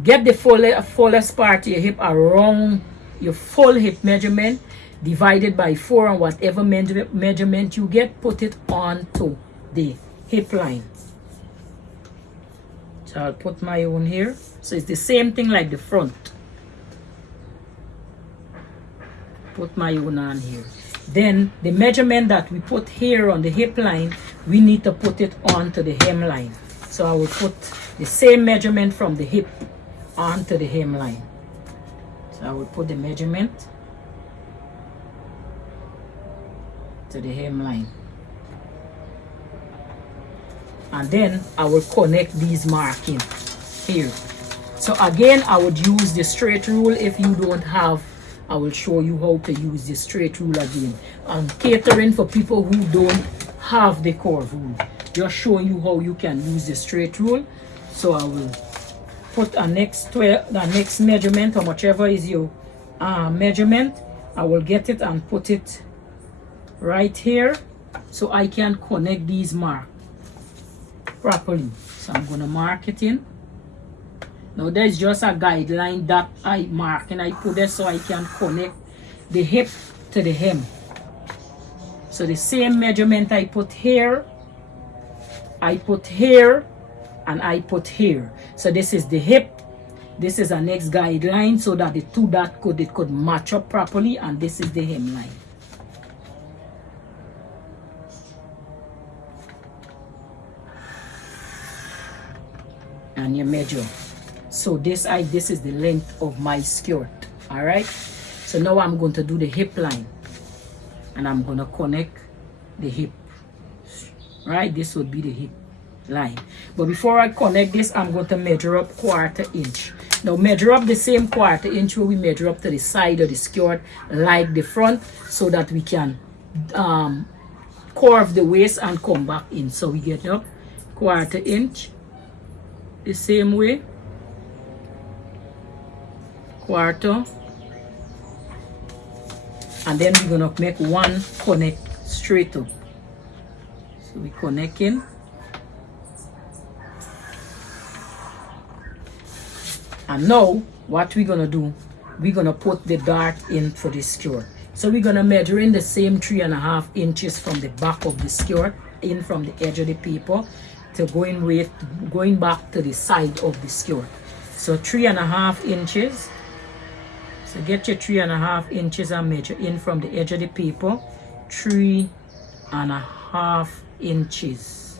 Get the fullest part of your hip around your full hip measurement, divided by 4, and whatever measurement you get, put it onto the hip line. So I'll put my own here. So it's the same thing like the front. Put my own on here. Then the measurement that we put here on the hip line, we need to put it onto the hem line. So I will put the same measurement from the hip onto the hem line. So I will put the measurement to the hem line. And then I will connect these markings here. So again, I would use the straight rule. If you don't have, I will show you how to use the straight rule again. I'm catering for people who don't have the curve rule. Just showing you how you can use the straight rule. So I will put the next measurement, or whichever is your measurement. I will get it and put it right here so I can connect these marks properly. So I'm going to mark it in. Now there's just a guideline that I mark, and I put it so I can connect the hip to the hem. So the same measurement I put here, I put here, and I put here. So this is the hip, this is the next guideline, so that the two that could match up properly, and this is the hem line. And you measure. So this is the length of my skirt. All right, so now I'm going to do the hip line, and I'm going to connect the hip. Right, this would be the hip line. But before I connect this, I'm going to measure up 1/4 inch. Now measure up the same 1/4 inch where we measure up to the side of the skirt like the front, so that we can curve the waist and come back in. So we get up 1/4 inch the same way, 1/4, and then we're gonna make one connect straight up. So we connect in, and now what we're gonna do, we're gonna put the dart in for the skirt. So we're gonna measure in the same 3.5 inches from the back of the skirt, in from the edge of the paper to going back to the side of the skirt. So 3.5 inches. So get your 3.5 inches and measure in from the edge of the paper. 3.5 inches.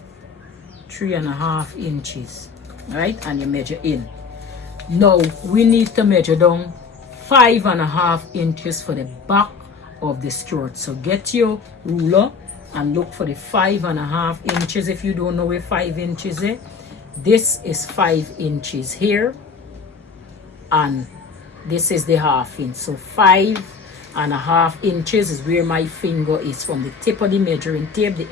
3.5 inches. Right? And you measure in. Now we need to measure down 5.5 inches for the back of the skirt. So get your ruler and look for the 5.5 inches. If you don't know where 5 inches is, this is 5 inches here, and this is the 1/2 inch. So 5.5 inches is where my finger is from the tip of the measuring tape, the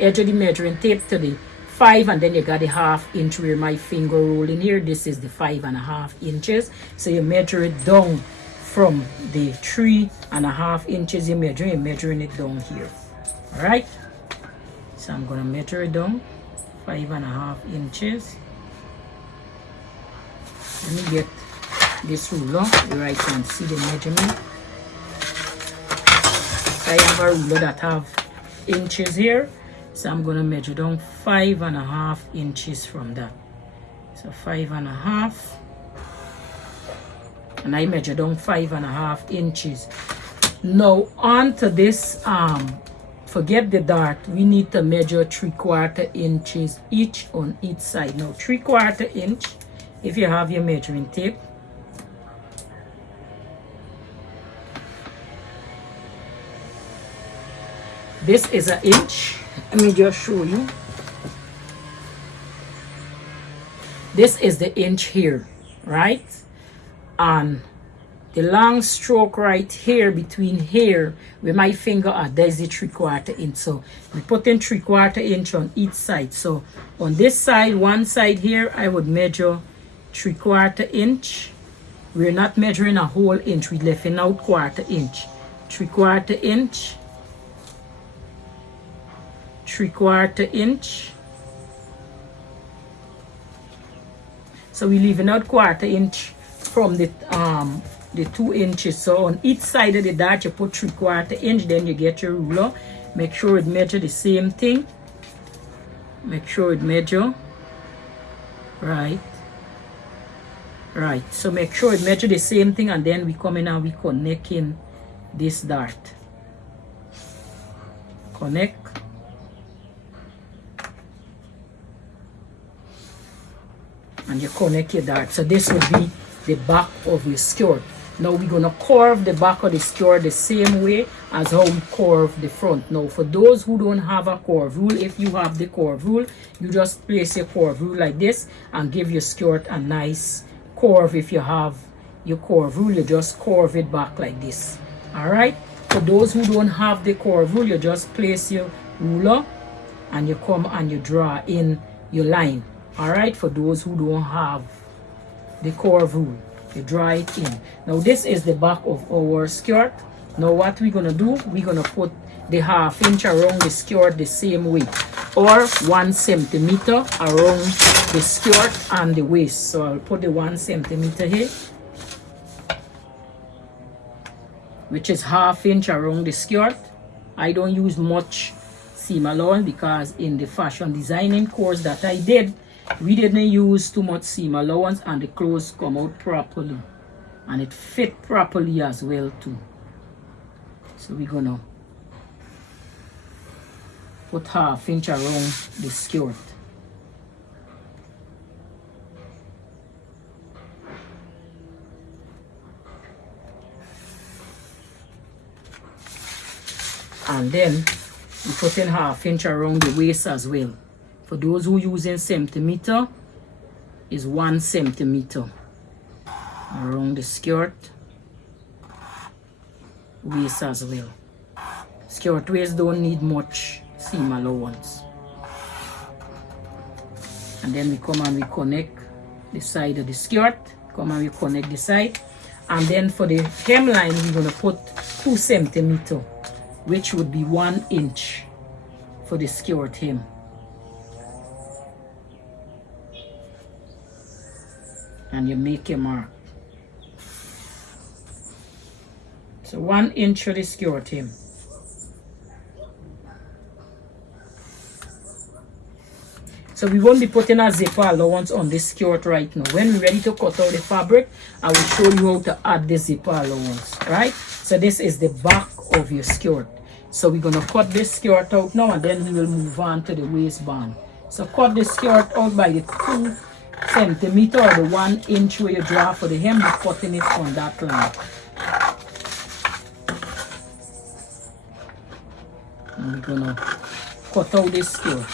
edge of the measuring tape, to the 5, and then you got the 1/2 inch where my finger roll in here. This is the 5.5 inches. So you measure it down from the 3.5 inches you're measuring it down here. All right, so I'm going to measure it down 5.5 inches. Let me get this ruler where I can see the measurement. I have a ruler that have inches here, so I'm going to measure down 5.5 inches from that. So 5.5, and I measure down 5.5 inches. Now onto this forget the dart, we need to measure 3/4 inches each on each side. Now 3/4 inch, if you have your measuring tape, this is an inch. Let me just show you. This is the inch here, right? And the long stroke right here, between here where my finger are, there's the 3/4 inch. So we put in 3/4 inch on each side. So on this side, one side here, I would measure 3/4 inch. We're not measuring a whole inch, we're leaving out 1/4 inch. 3/4 inch, 3/4 inch, So we're leaving out 1/4 inch from the 2 inches. So on each side of the dart you put 3/4 inch, then you get your ruler. Make sure it measure the same thing. Make sure it measure right. So make sure it measure the same thing, and then we come in and we connect in this dart. Connect. And you connect your dart. So this would be the back of your skirt. Now we're gonna curve the back of the skirt the same way as how we curve the front. Now for those who don't have a curve rule, if you have the curve rule, you just place your curve rule like this and give your skirt a nice curve. If you have your curve rule, you just curve it back like this. Alright? For those who don't have the curve rule, you just place your ruler and you come and you draw in your line. Alright? For those who don't have the curve rule, you draw it in. Now this is the back of our skirt. Now what we're gonna do, we're gonna put the 1/2 inch around the skirt the same way, or 1 centimeter around the skirt and the waist. So I'll put the 1 centimeter here, which is 1/2 inch around the skirt. I don't use much seam allowance because in the fashion designing course that I did, we didn't use too much seam allowance and the clothes come out properly and it fit properly as well too. So we're gonna put 1/2 inch around the skirt. And then we put in 1/2 inch around the waist as well. For those who using centimeter, is 1 centimeter around the skirt, waist as well. Skirt waist don't need much seam allowance. And then we come and we connect the side of the skirt. Come and we connect the side. And then for the hemline, we're gonna put 2 centimeter, which would be 1 inch for the skirt hem. And you make a mark. So 1 inch for the skirt hem. So we won't be putting a zipper allowance on this skirt right now. When we're ready to cut out the fabric, I will show you how to add the zipper allowance, right? So this is the back of your skirt. So we're gonna cut this skirt out now, and then we will move on to the waistband. So cut the skirt out by the 2 centimeter or the 1 inch where you draw for the hem. You're cutting it on that line. And we're gonna cut out this skirt.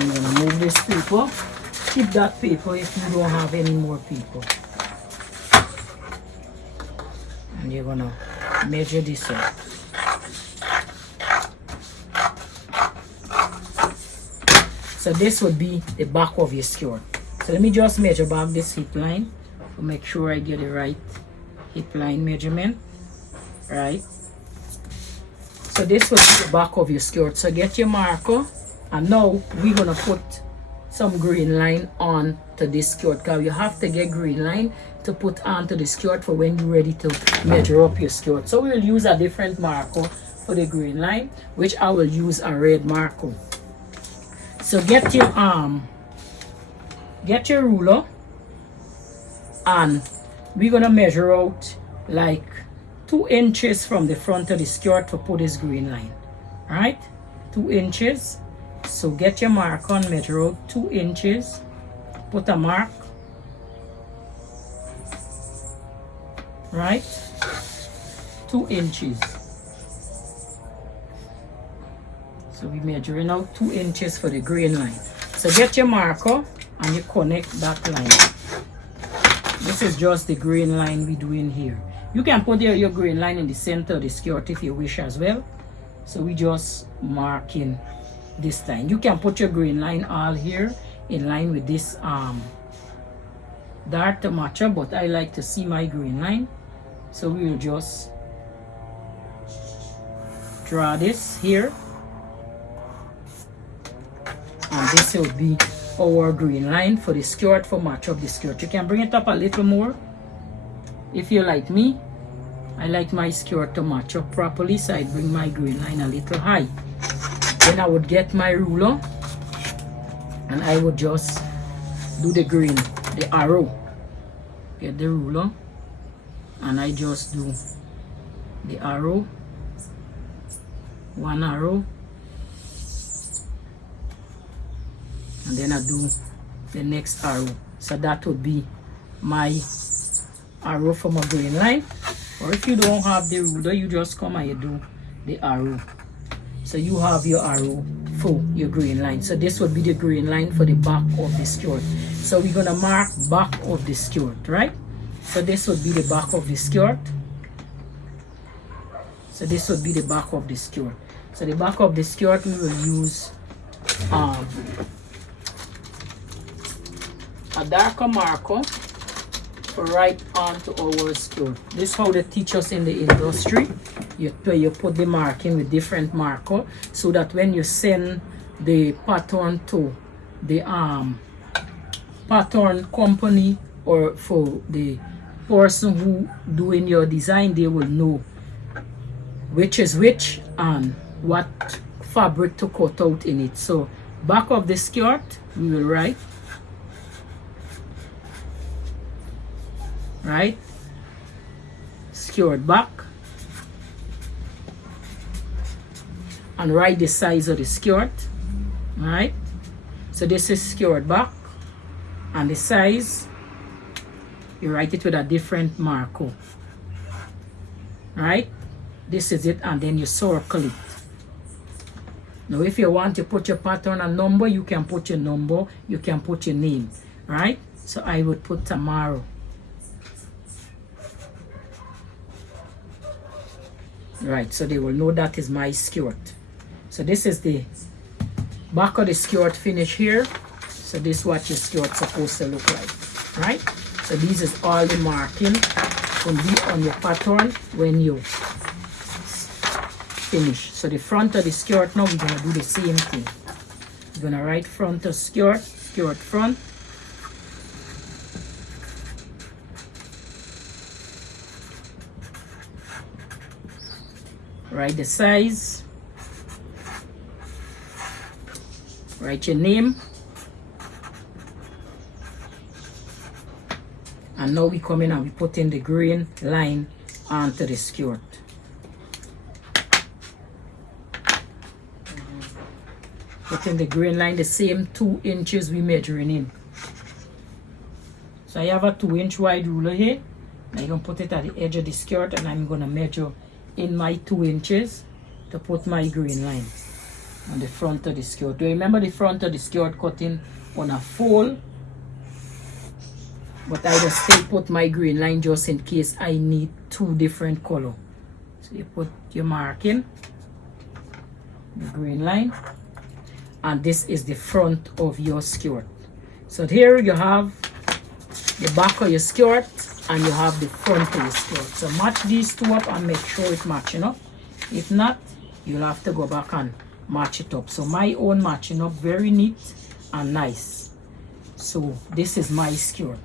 I'm going to move this paper. Keep that paper if you don't have any more paper. And you're going to measure this out. So this would be the back of your skirt. So let me just measure back this hip line to make sure I get the right hip line measurement. Right. So this would be the back of your skirt. So get your marker. And now we're gonna put some green line on to this skirt, because you have to get green line to put onto the skirt for when you're ready to measure up your skirt. So we'll use a different marker for the green line, which I will use a red marker. So get your ruler, and we're gonna measure out like 2 inches from the front of the skirt to put this green line. Alright? 2 inches. So get your marker and measure out 2 inches. Put a mark. Right? 2 inches. So we're measuring out 2 inches for the green line. So get your marker and you connect that line. This is just the green line we're doing here. You can put your grain line in the center of the skirt if you wish as well. So we just marking this line. You can put your grain line all here in line with this dart to match up, but I like to see my grain line. So we will just draw this here, and this will be our green line for the skirt, for match up the skirt. You can bring it up a little more if you like me. I like my skirt to match up properly, so I bring my green line a little high. Then I would get my ruler and I would just do the green, the arrow. Get the ruler and I just do the arrow, one arrow, and then I do the next arrow. So that would be my arrow for my green line. Or if you don't have the ruler, you just come and you do the arrow. So you have your arrow for your green line. So this would be the green line for the back of the skirt. So we're gonna mark back of the skirt, right? So this would be the back of the skirt. So this would be the back of the skirt. So the back of the skirt, we will use a darker marker for right onto our skirt. This is how they teach us in the industry. You put the marking with different marker, so that when you send the pattern to the pattern company or for the person who doing your design, they will know which is which and what fabric to cut out in it. So back of the skirt, we will write skirt back, and write the size of the skirt. Right, so this is skirt back, and the size you write it with a different marker. Right, this is it, and then you circle it. Now if you want to put your pattern a number, you can put your number, you can put your name. Right, so I would put Tamara. Right, so they will know that is my skirt. So this is the back of the skirt finish here. So this is what your skirt supposed to look like. Right, so this is all the marking will be on your pattern when you finish. So the front of the skirt, now we're gonna do the same thing. We're gonna write front of skirt, skirt front. Write the size, write your name, and now we come in and we put in the green line onto the skirt. Put in the green line, the same 2 inches we measuring in. So I have a 2-inch wide ruler here. I'm gonna put it at the edge of the skirt, and I'm gonna measure in my 2 inches to put my green line on the front of the skirt. Do you remember the front of the skirt cutting on a fold? But I just still put my green line just in case I need 2 different color. So you put your marking, the green line, and this is the front of your skirt. So here you have the back of your skirt and you have the front of your skirt. So match these two up and make sure it's matching up. If not, you'll have to go back and match it up. So my own matching up very neat and nice. So this is my skirt.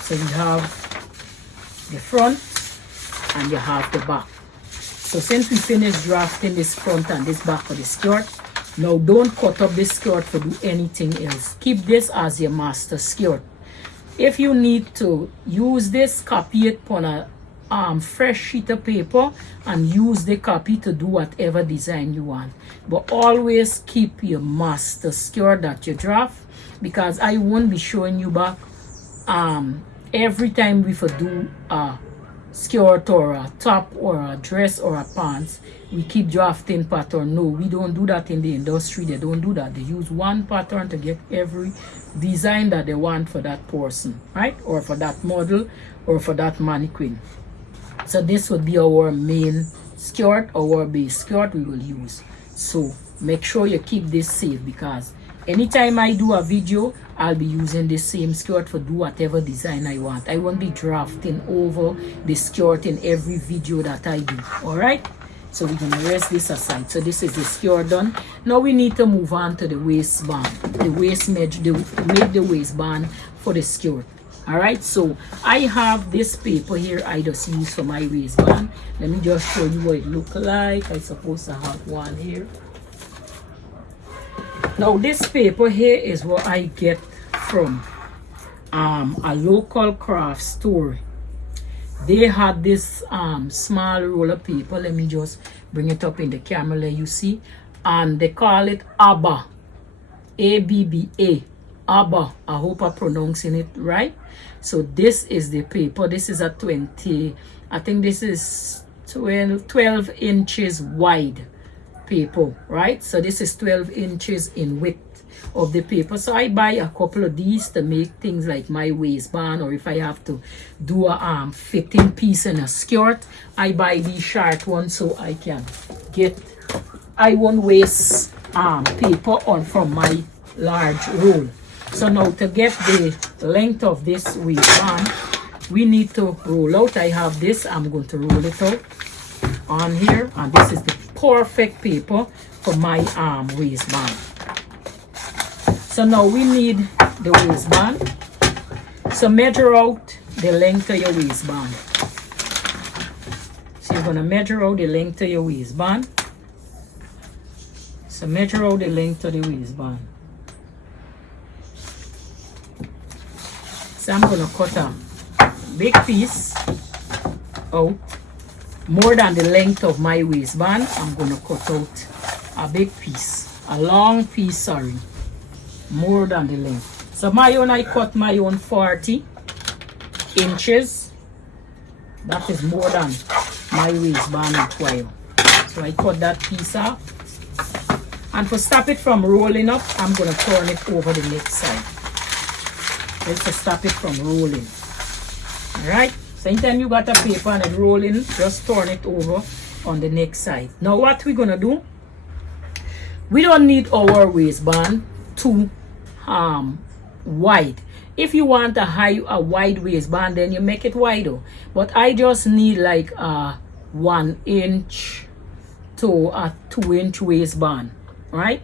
So you have the front and you have the back. So since we finished drafting this front and this back of the skirt, now don't cut up this skirt to do anything else. Keep this as your master skirt. If you need to use this, copy it on a fresh sheet of paper and use the copy to do whatever design you want. But always keep your master skirt that you draft, because I won't be showing you back every time we do a skirt or a top or a dress or a pants. We keep drafting pattern. No, we don't do that in the industry. They don't do that. They use one pattern to get every design that they want for that person, right? Or for that model or for that mannequin. So this would be our main skirt, our base skirt we will use. So make sure you keep this safe, because anytime I do a video, I'll be using the same skirt for do whatever design I want. I won't be drafting over the skirt in every video that I do. Alright, so we're gonna rest this aside. So this is the skirt done. Now we need to move on to the waistband, the waist measure, make the waistband for the skirt. Alright, so I have this paper here I just use for my waistband. Let me just show you what it look like. I suppose I have one here. Now this paper here is what I get from a local craft store. They had this small roll of paper. Let me just bring it up in the camera, let you see. And they call it ABBA, ABBA, ABBA. I hope I'm pronouncing it right. So this is the paper. This is a 20, I think this is 12 inches wide paper, right? So this is 12 inches in width of the paper. So I buy a couple of these to make things like my waistband, or if I have to do a fitting piece in a skirt, I buy these short ones so I can get, I won't waste paper on from my large roll. So now to get the length of this waistband, we need to roll out. I have this, I'm going to roll it out on here, and this is the perfect paper for my waistband. So now we need the waistband. So measure out the length of your waistband. So you're going to measure out the length of your waistband. So measure out the length of the waistband. So I'm going to cut a big piece out, more than the length of my waistband. I'm going to cut out a big piece, a long piece, sorry, more than the length. So my own, I cut my own 40 inches. That is more than my waistband require. So I cut that piece off. And to stop it from rolling up, I'm going to turn it over the next side. Just to stop it from rolling. Alright, so anytime you got a paper and it's rolling, just turn it over on the next side. Now what we're gonna do, we don't need our waistband too wide. If you want a wide waistband, then you make it wider. But I just need like a 1 inch to a 2-inch waistband. Right?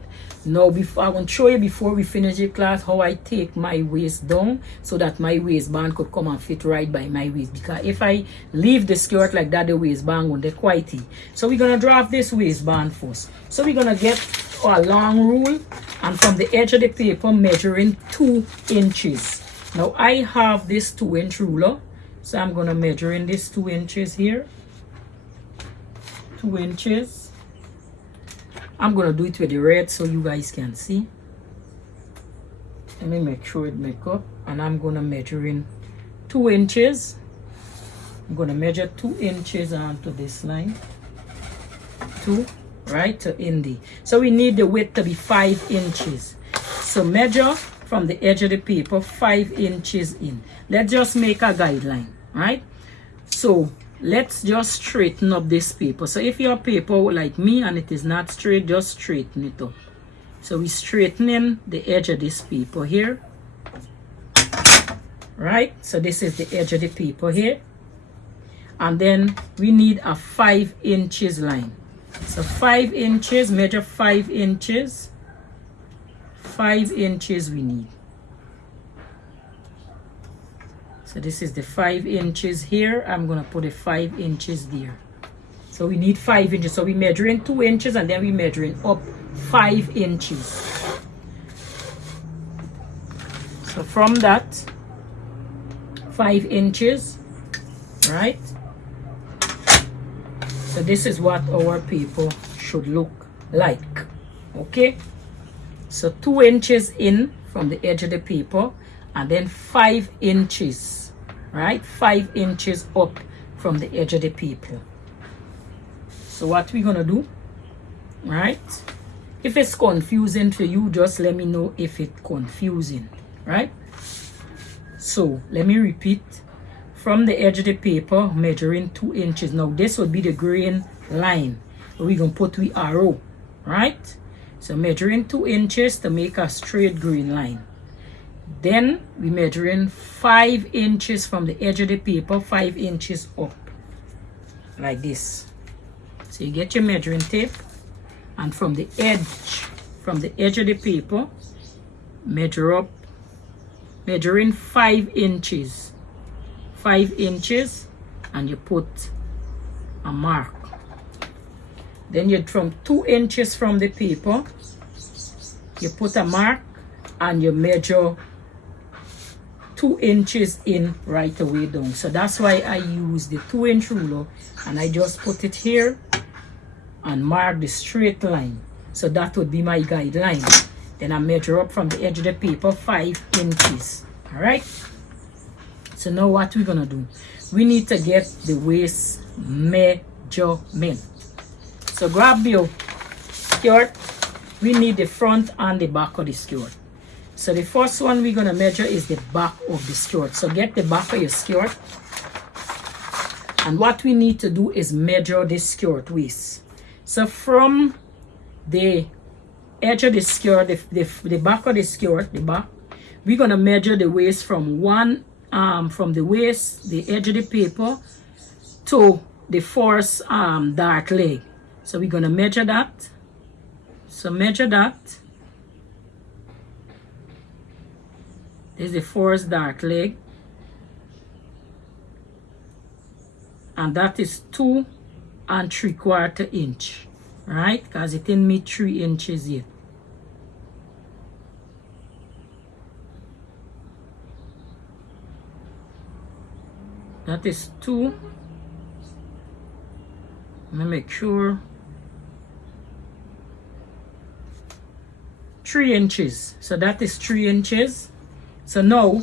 Now I want to show you before we finish the class how I take my waist down so that my waistband could come and fit right by my waist. Because if I leave the skirt like that, the waistband won't be quite. So we're going to draft this waistband first. So we're going to get a long rule, and from the edge of the paper measuring 2 inches. Now I have this 2-inch ruler. So I'm going to measure in this 2 inches here. 2 inches. I'm going to do it with the red so you guys can see. Let me make sure it make up. And I'm going to measure in 2 inches. I'm going to measure 2 inches onto this line. 2, right, to Indy. So we need the width to be 5 inches. So measure from the edge of the paper 5 inches in. Let's just make a guideline, right? So let's just straighten up this paper. So if your paper like me and it is not straight, just straighten it up. So we straightening the edge of this paper here. Right? So this is the edge of the paper here. And then we need a 5 inches line. So 5 inches, measure 5 inches. 5 inches we need. So this is the 5 inches here. I'm going to put the 5 inches there. So we need 5 inches. So we measuring 2 inches and then we measuring up 5 inches. So from that 5 inches, right? So this is what our paper should look like. Okay? So 2 inches in from the edge of the paper, and then 5 inches, right? 5 inches up from the edge of the paper. So what we're gonna do, right? If it's confusing to you, just let me know if it's confusing, right? So let me repeat. from the edge of the paper, measuring 2 inches. Now this would be the grain line. We're going to put the arrow, right? So measuring 2 inches to make a straight grain line. Then we measuring 5 inches from the edge of the paper, 5 inches up, like this. So you get your measuring tape, and from the edge of the paper, measure up, measuring 5 inches. 5 inches, and you put a mark. Then you from 2 inches from the paper, you put a mark and you measure 2 inches in right away down. So that's why I use the 2-inch ruler, and I just put it here and mark the straight line. So that would be my guideline. Then I measure up from the edge of the paper 5 inches. All right. So now what we're gonna do, we need to get the waist measurement. So grab your skirt. We need the front and the back of the skirt. So the first one we're gonna measure is the back of the skirt. So get the back of your skirt, and what we need to do is measure the skirt waist. So from the edge of the skirt, the back of the skirt, the back, we're gonna measure the waist from from the waist, the edge of the paper, to the first dart leg. So we're gonna measure that. So measure that. This is the first dart leg, and that is 2 3/4 inch, right? Because it didn't meet 3 inches yet. That is 2. Let me make sure. 3 inches. So that is 3 inches. So now,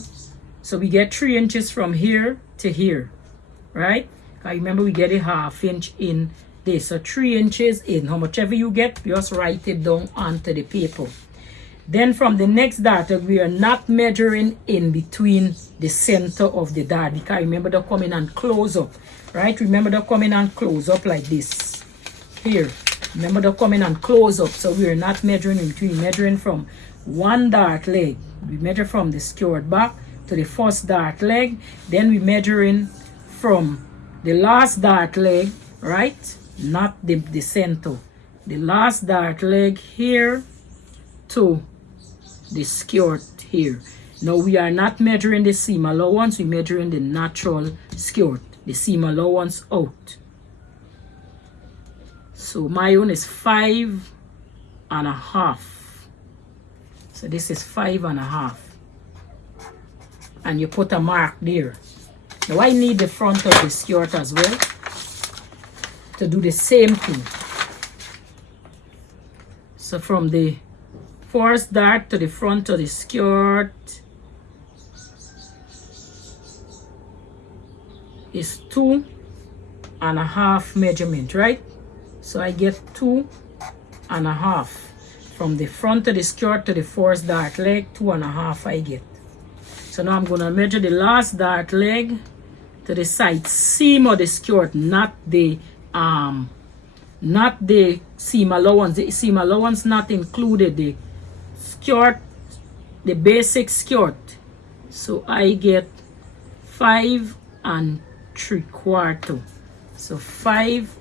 so we get 3 inches from here to here, right? I remember we get a 1/2 inch in this. So 3 inches in. How much ever you get, just write it down onto the paper. Then from the next dart, we are not measuring in between the center of the dart, because remember they're coming and close up, right? Remember they're coming and close up like this. Here, remember they're coming and close up. So we are not measuring in between, measuring from one dart leg. We measure from the skirt back to the first dart leg. Then we measuring from the last dart leg, right? Not the center. The last dart leg here to the skirt here. Now we are not measuring the seam allowance, we're measuring the natural skirt, the seam allowance out. So my own is 5 1/2. So this is 5 1/2. And you put a mark there. Now I need the front of the skirt as well to do the same thing. So from the first dart to the front of the skirt is 2 1/2 measurement, right? So I get 2 1/2 from the front of the skirt to the first dart leg. 2 1/2 I get. So now I'm gonna measure the last dart leg to the side seam of the skirt, not the seam allowance. The seam allowance not included. The skirt, the basic skirt. So I get 5 3/4. So 5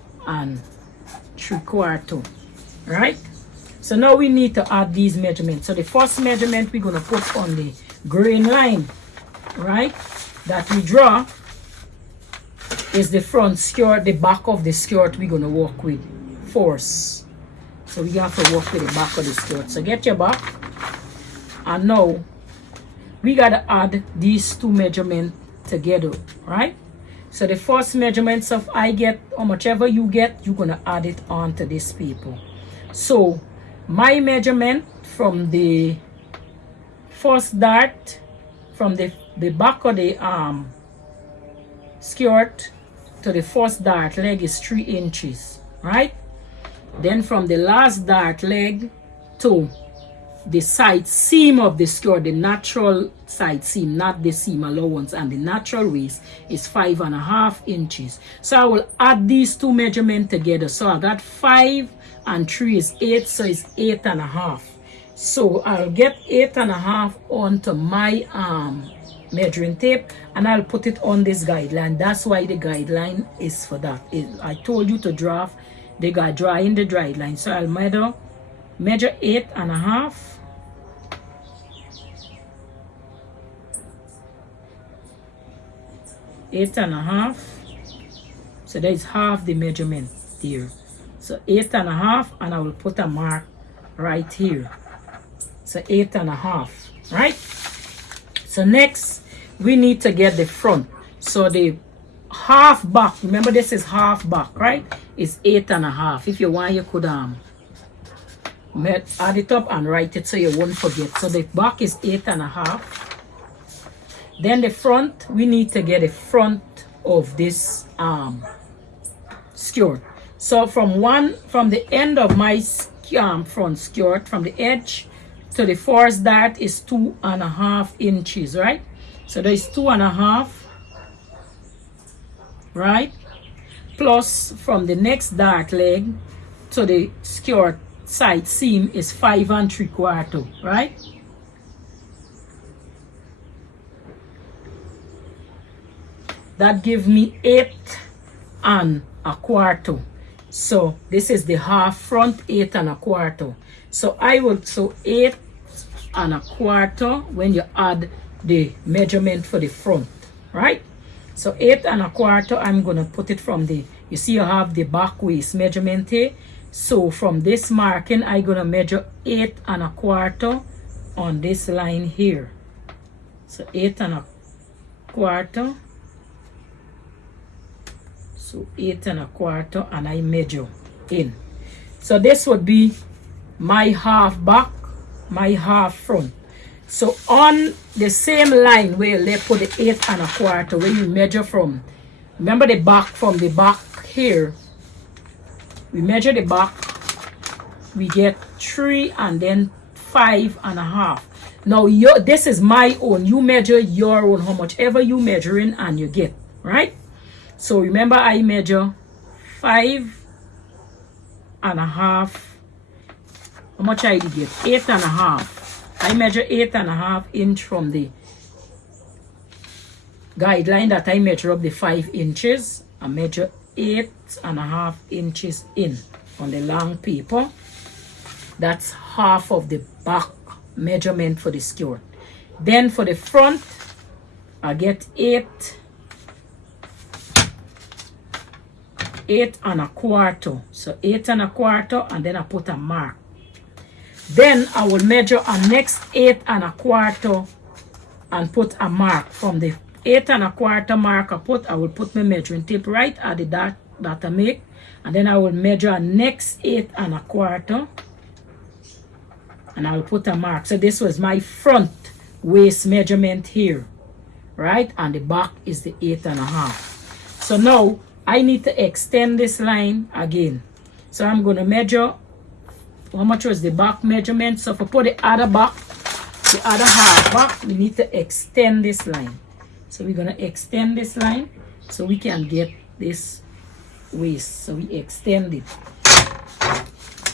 3/4, right? So now we need to add these measurements. So the first measurement we're gonna put on the grain line, right, that we draw, is the front skirt. The back of the skirt we're gonna work with first. So we have to work with the back of the skirt. So get your back, and now we gotta add these two measurements together, right? So the first measurements of I get, or whichever you get, you're gonna add it onto this paper. So my measurement from the first dart, from the back of the skirt to the first dart leg is 3 inches, right? Then from the last dart leg to the side seam of the skirt, the natural side seam, not the seam allowance, and the natural waist is 5.5 inches. So I will add these two measurements together. So I got 5 and 3 is 8, so it's 8.5. So I'll get 8.5 onto my measuring tape, and I'll put it on this guideline. That's why the guideline is for that. I told you to draw in the guideline. So I'll measure 8.5. 8.5. So that is half the measurement there. So 8.5, and I will put a mark right here. So 8.5, right? So next we need to get the front. So the half back, remember this is half back, right? It's 8.5. If you want, you could add it up and write it so you won't forget. So the back is 8.5. Then the front, we need to get the front of this skirt. So from the end of my front skirt, from the edge to the first dart is 2.5 inches, right? So there is 2.5, right? Plus from the next dart leg to the skirt side seam is 5 3/4, right? That gives me 8 1/4. So this is the half front, 8 1/4. So 8 1/4 when you add the measurement for the front, right? So 8 1/4, I'm gonna put it from the, you see you have the back waist measurement here. So from this marking, I'm gonna measure 8 1/4 on this line here. So 8 1/4. So 8 1/4, and I measure in. So this would be my half back, my half front. So on the same line where you put the 8 1/4, where you measure from, remember the back, from the back here, we measure the back, we get 3 and then 5.5. Now this is my own, you measure your own, how much ever you measuring and you get, right? So remember, I measure 5.5. How much I did get? 8.5. I measure 8.5 inch from the guideline that I measure up the 5 inches. I measure 8.5 inches in on the long paper. That's half of the back measurement for the skirt. Then for the front, I get 8 1/4. So 8 1/4, and then I put a mark. Then I will measure a next 8 1/4 and put a mark. From the 8 1/4 mark I will put my measuring tape right at the dot that I make, and then I will measure a next 8 1/4 and I will put a mark. So this was my front waist measurement here, right? And the back is the 8.5. So now I need to extend this line again. So I'm going to measure how much was the back measurement. So if I put the other back, the other half back, we need to extend this line. So we're going to extend this line so we can get this waist. So we extend it.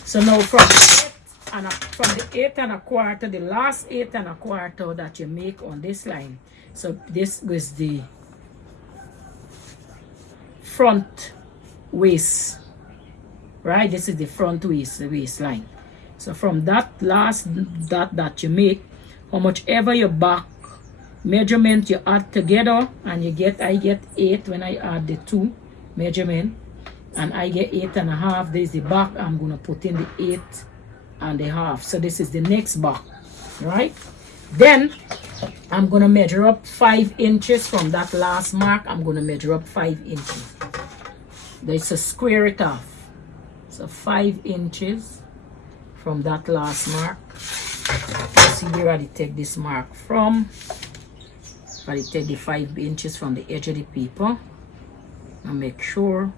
So now from the 8 1/4, the last 8 1/4 that you make on this line. So this was the front waist, right? This is the front waist, the waistline. So from that last dot that you make, how much ever your back measurement you add together, and you get, I get 8 when I add the 2 measurement, and I get 8.5. This is the back. I'm gonna put in the 8.5. So this is the next back, right? Then I'm gonna measure up 5 inches from that last mark. I'm gonna measure up 5 inches. There's a square it off. So 5 inches from that last mark. Let's see where I take this mark from. I take the 5 inches from the edge of the paper. Now make sure.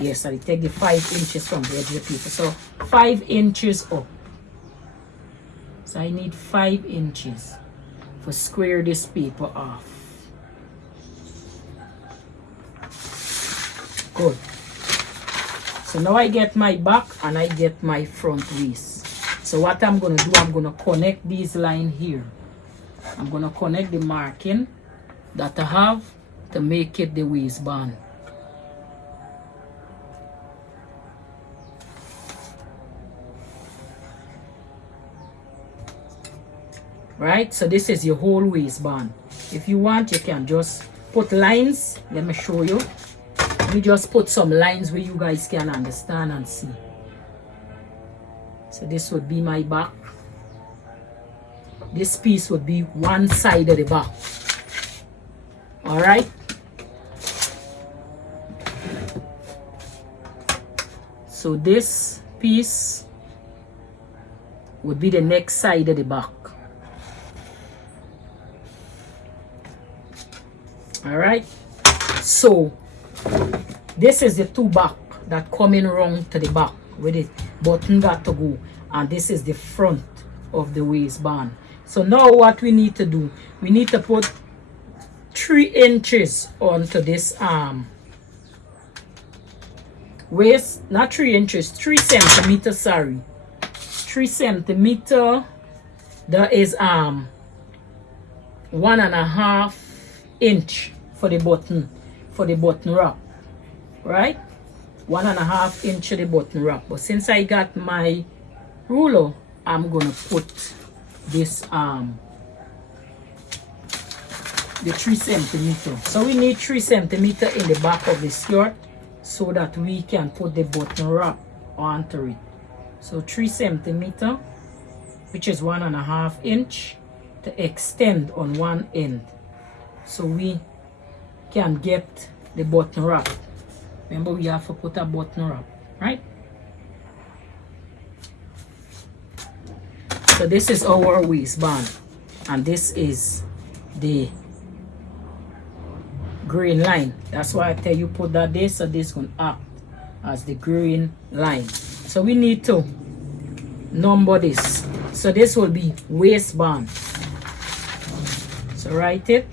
Yes, I take the 5 inches from the edge of the paper. So 5 inches up. So I need 5 inches for square this paper off. Good. So now I get my back and I get my front waist. So what I'm going to do, I'm going to connect these lines here. I'm going to connect the marking that I have to make it the waistband. Right, so this is your whole waistband. If you want, you can just put lines. Let me show you. We just put some lines where you guys can understand and see. So this would be my back. This piece would be one side of the back. All right. So this piece would be the next side of the back. All right. So this is the two back that coming round to the back with it button got to go, and this is the front of the waistband. So now what we need to do, we need to put 3 inches onto this waist, not 3 inches, 3 centimeters, sorry, 3 centimeter. That is 1.5 inch for the button wrap, right? 1.5 inch of the button wrap. But since I got my ruler, I'm gonna put this the 3 centimeter. So we need 3 centimeter in the back of the skirt so that we can put the button wrap onto it. So 3 centimeter, which is 1.5 inch, to extend on one end, so we can get the button wrap. Remember, we have to put a button wrap, right? So this is our waistband, and this is the green line. That's why I tell you put that there, so this will act as the green line. So we need to number this. So this will be waistband. So write it.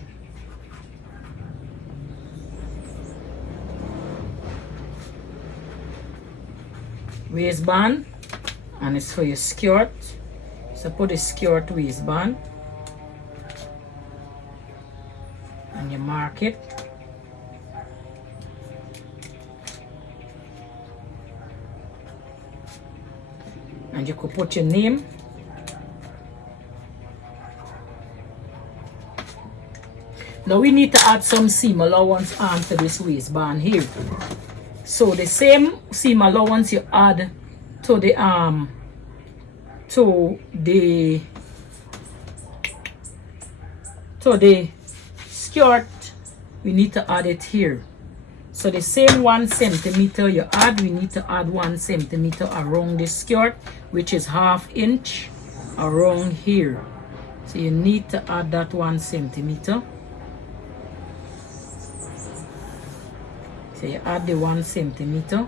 Waistband, and it's for your skirt. So put the skirt waistband and you mark it. And you could put your name. Now we need to add some seam allowance onto this waistband here. So the same seam allowance you add to the skirt, we need to add it here. So the same 1 centimeter you add, we need to add 1 centimeter around the skirt, which is 1/2 inch around here. So you need to add that 1 centimeter. So you add the 1 centimeter,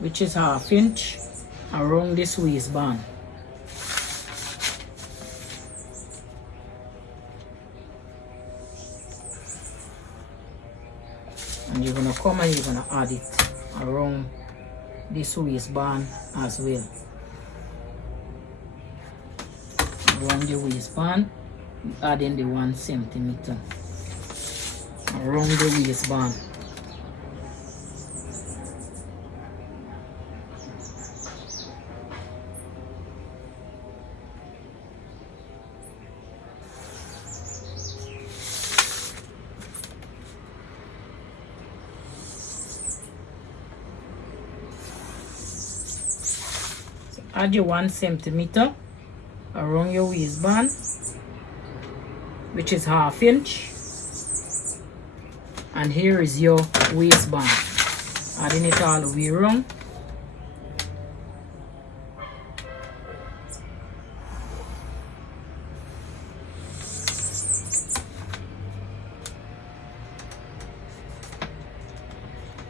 which is 1/2 inch around this waistband. And you're gonna come and you're gonna add it around this waistband as well. Around the waistband, add in the 1 centimeter around the waistband. So add your 1 centimeter around your waistband, which is 1/2 inch, and here is your waistband. Adding it all the way around.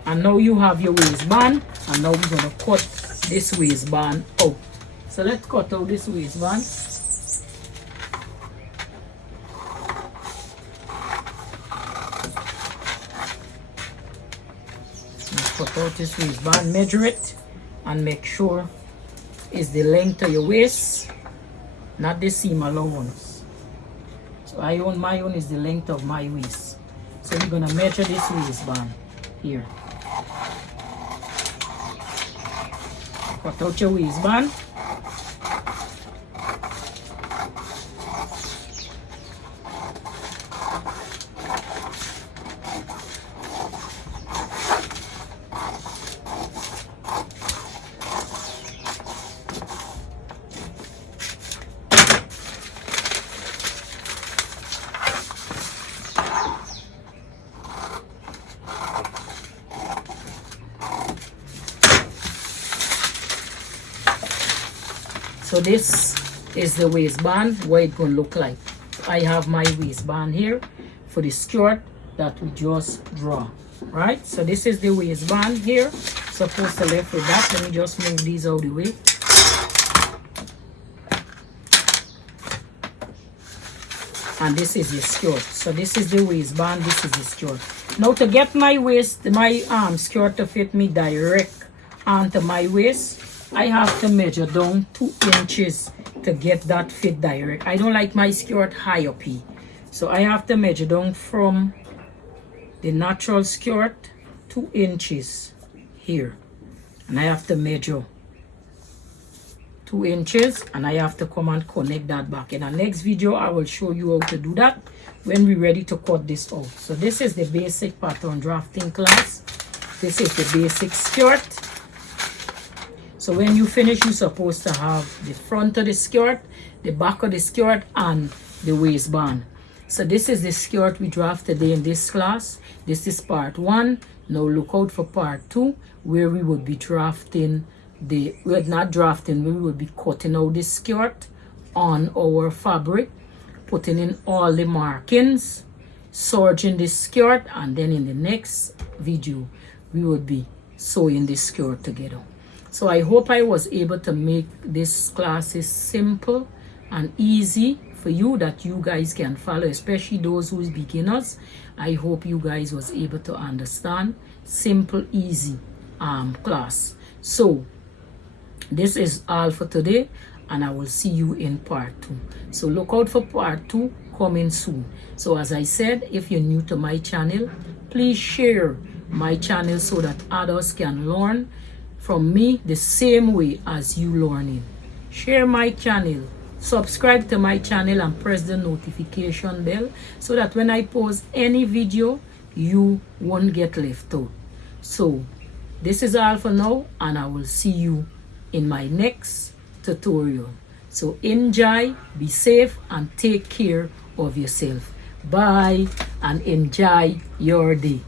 And now you have your waistband, and now we're gonna cut this waistband out. So let's cut out this waistband. Let's cut out this waistband, measure it, and make sure it's the length of your waist, not the seam allowance. So my own is the length of my waist. So we're gonna measure this waistband here. Cut out your waistband. So this is the waistband, what it's going to look like. I have my waistband here for the skirt that we just draw, right? So this is the waistband here. Supposed to left with that. Let me just move these out of the way. And this is the skirt. So this is the waistband, this is the skirt. Now to get my waist, my skirt to fit me direct onto my waist, I have to measure down 2 inches to get that fit direct. I don't like my skirt high up here. So I have to measure down from the natural skirt 2 inches here. And I have to measure 2 inches, and I have to come and connect that back. In the next video, I will show you how to do that when we're ready to cut this out. So this is the basic pattern drafting class. This is the basic skirt. So when you finish, you're supposed to have the front of the skirt, the back of the skirt, and the waistband. So this is the skirt we drafted today in this class. This is part 1. Now look out for part 2, where we will be drafting we will be cutting out the skirt on our fabric, putting in all the markings, serging the skirt, and then in the next video, we will be sewing the skirt together. So I hope I was able to make this classes simple and easy for you, that you guys can follow, especially those who's beginners. I hope you guys was able to understand. Simple, easy class. So this is all for today, and I will see you in part 2. So look out for part 2 coming soon. So as I said, if you're new to my channel, please share my channel so that others can learn from me the same way as you learning. Share my channel, subscribe to my channel, and press the notification bell so that when I post any video, you won't get left out. So this is all for now, and I will see you in my next tutorial. So enjoy, be safe, and take care of yourself. Bye, and enjoy your day.